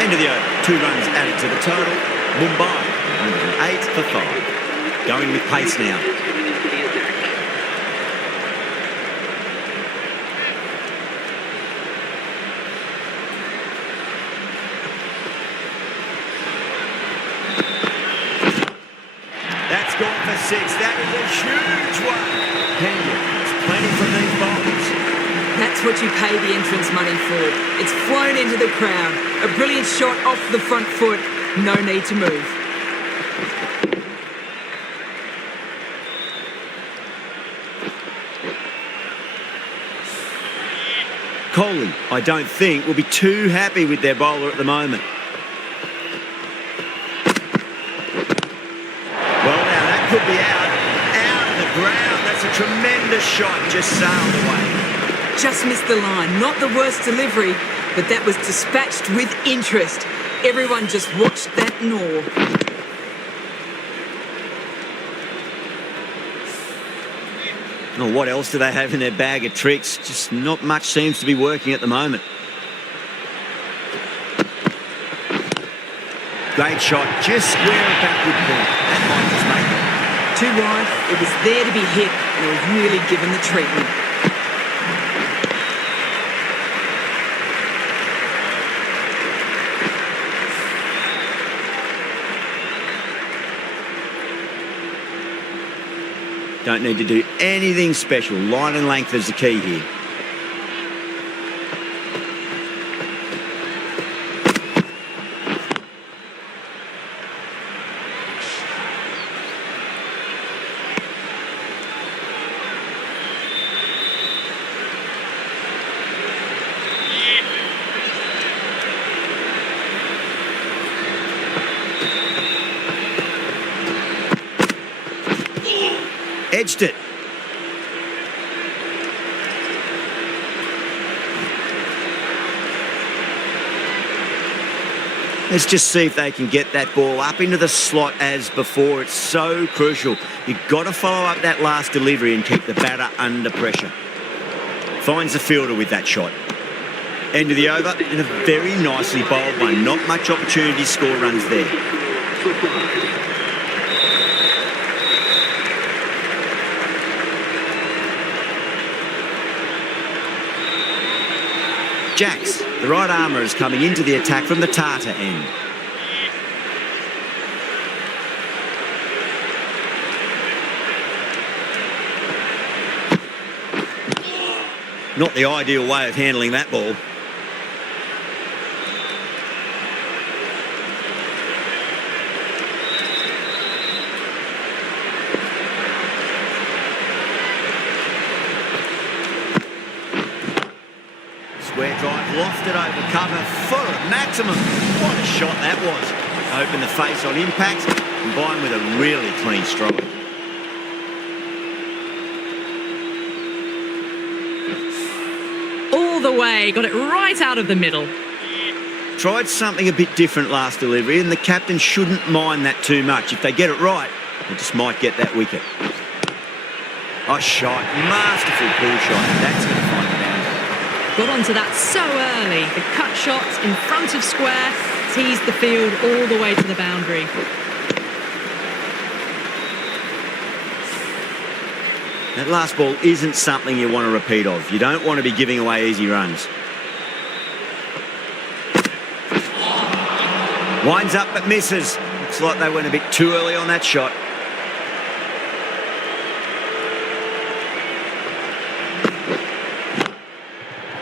End of the over. 2 runs added to the total. Mumbai, 108 for 5. Going with pace now. That's gone for 6. That is a huge one. There's plenty from these bowlers. That's what you pay the entrance money for. It's flown into the crowd. A brilliant shot off the front foot. No need to move. Kohli, I don't think, will be too happy with their bowler at the moment. Well, now that could be out of the ground. That's a tremendous shot, just sailed away. Just missed the line. Not the worst delivery, but that was dispatched with interest. Everyone just watched that gnaw. Oh, what else do they have in their bag of tricks? Just not much seems to be working at the moment. Great shot, just square a backward point. That might just make it. Too wide, it was there to be hit, and it was really given the treatment. Don't need to do anything special. Line and length is the key here. Edged it. Let's just see if they can get that ball up into the slot as before. It's so crucial. You've got to follow up that last delivery and keep the batter under pressure. Finds the fielder with that shot. End of the over and a very nicely bowled one. Not much opportunity to score runs there. Jacks, the right armour, is coming into the attack from the Tata end. Not the ideal way of handling that ball. Square drive, lofted over cover for a maximum. What a shot that was. Open the face on impact, combined with a really clean strike. All the way, got it right out of the middle. Tried something a bit different last delivery, and the captain shouldn't mind that too much. If they get it right, they just might get that wicket. Oh, shot. Masterful pull shot. That's going to find the boundary. Got onto that so early. The cut shot in front of square, teased the field all the way to the boundary. That last ball isn't something you want to repeat of. You don't want to be giving away easy runs. Winds up but misses. Looks like they went a bit too early on that shot.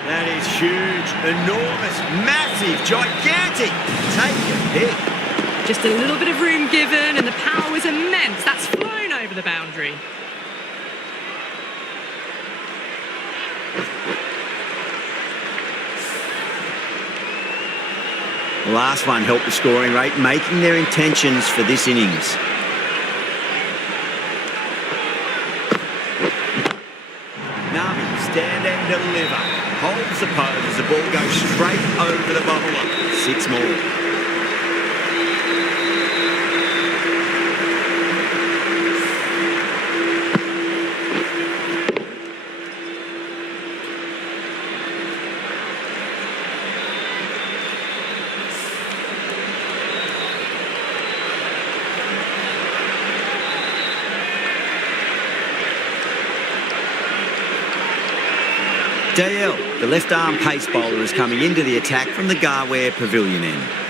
That is huge, enormous, massive, gigantic. Take your pick. Just a little bit of room given and the power was immense. That's flown over the boundary. The last one helped the scoring rate, making their intentions for this innings. Nami, stand and deliver. Holds the the ball goes straight over the bowler. 6 more. DL, the left-arm pace bowler, is coming into the attack from the Garware Pavilion end.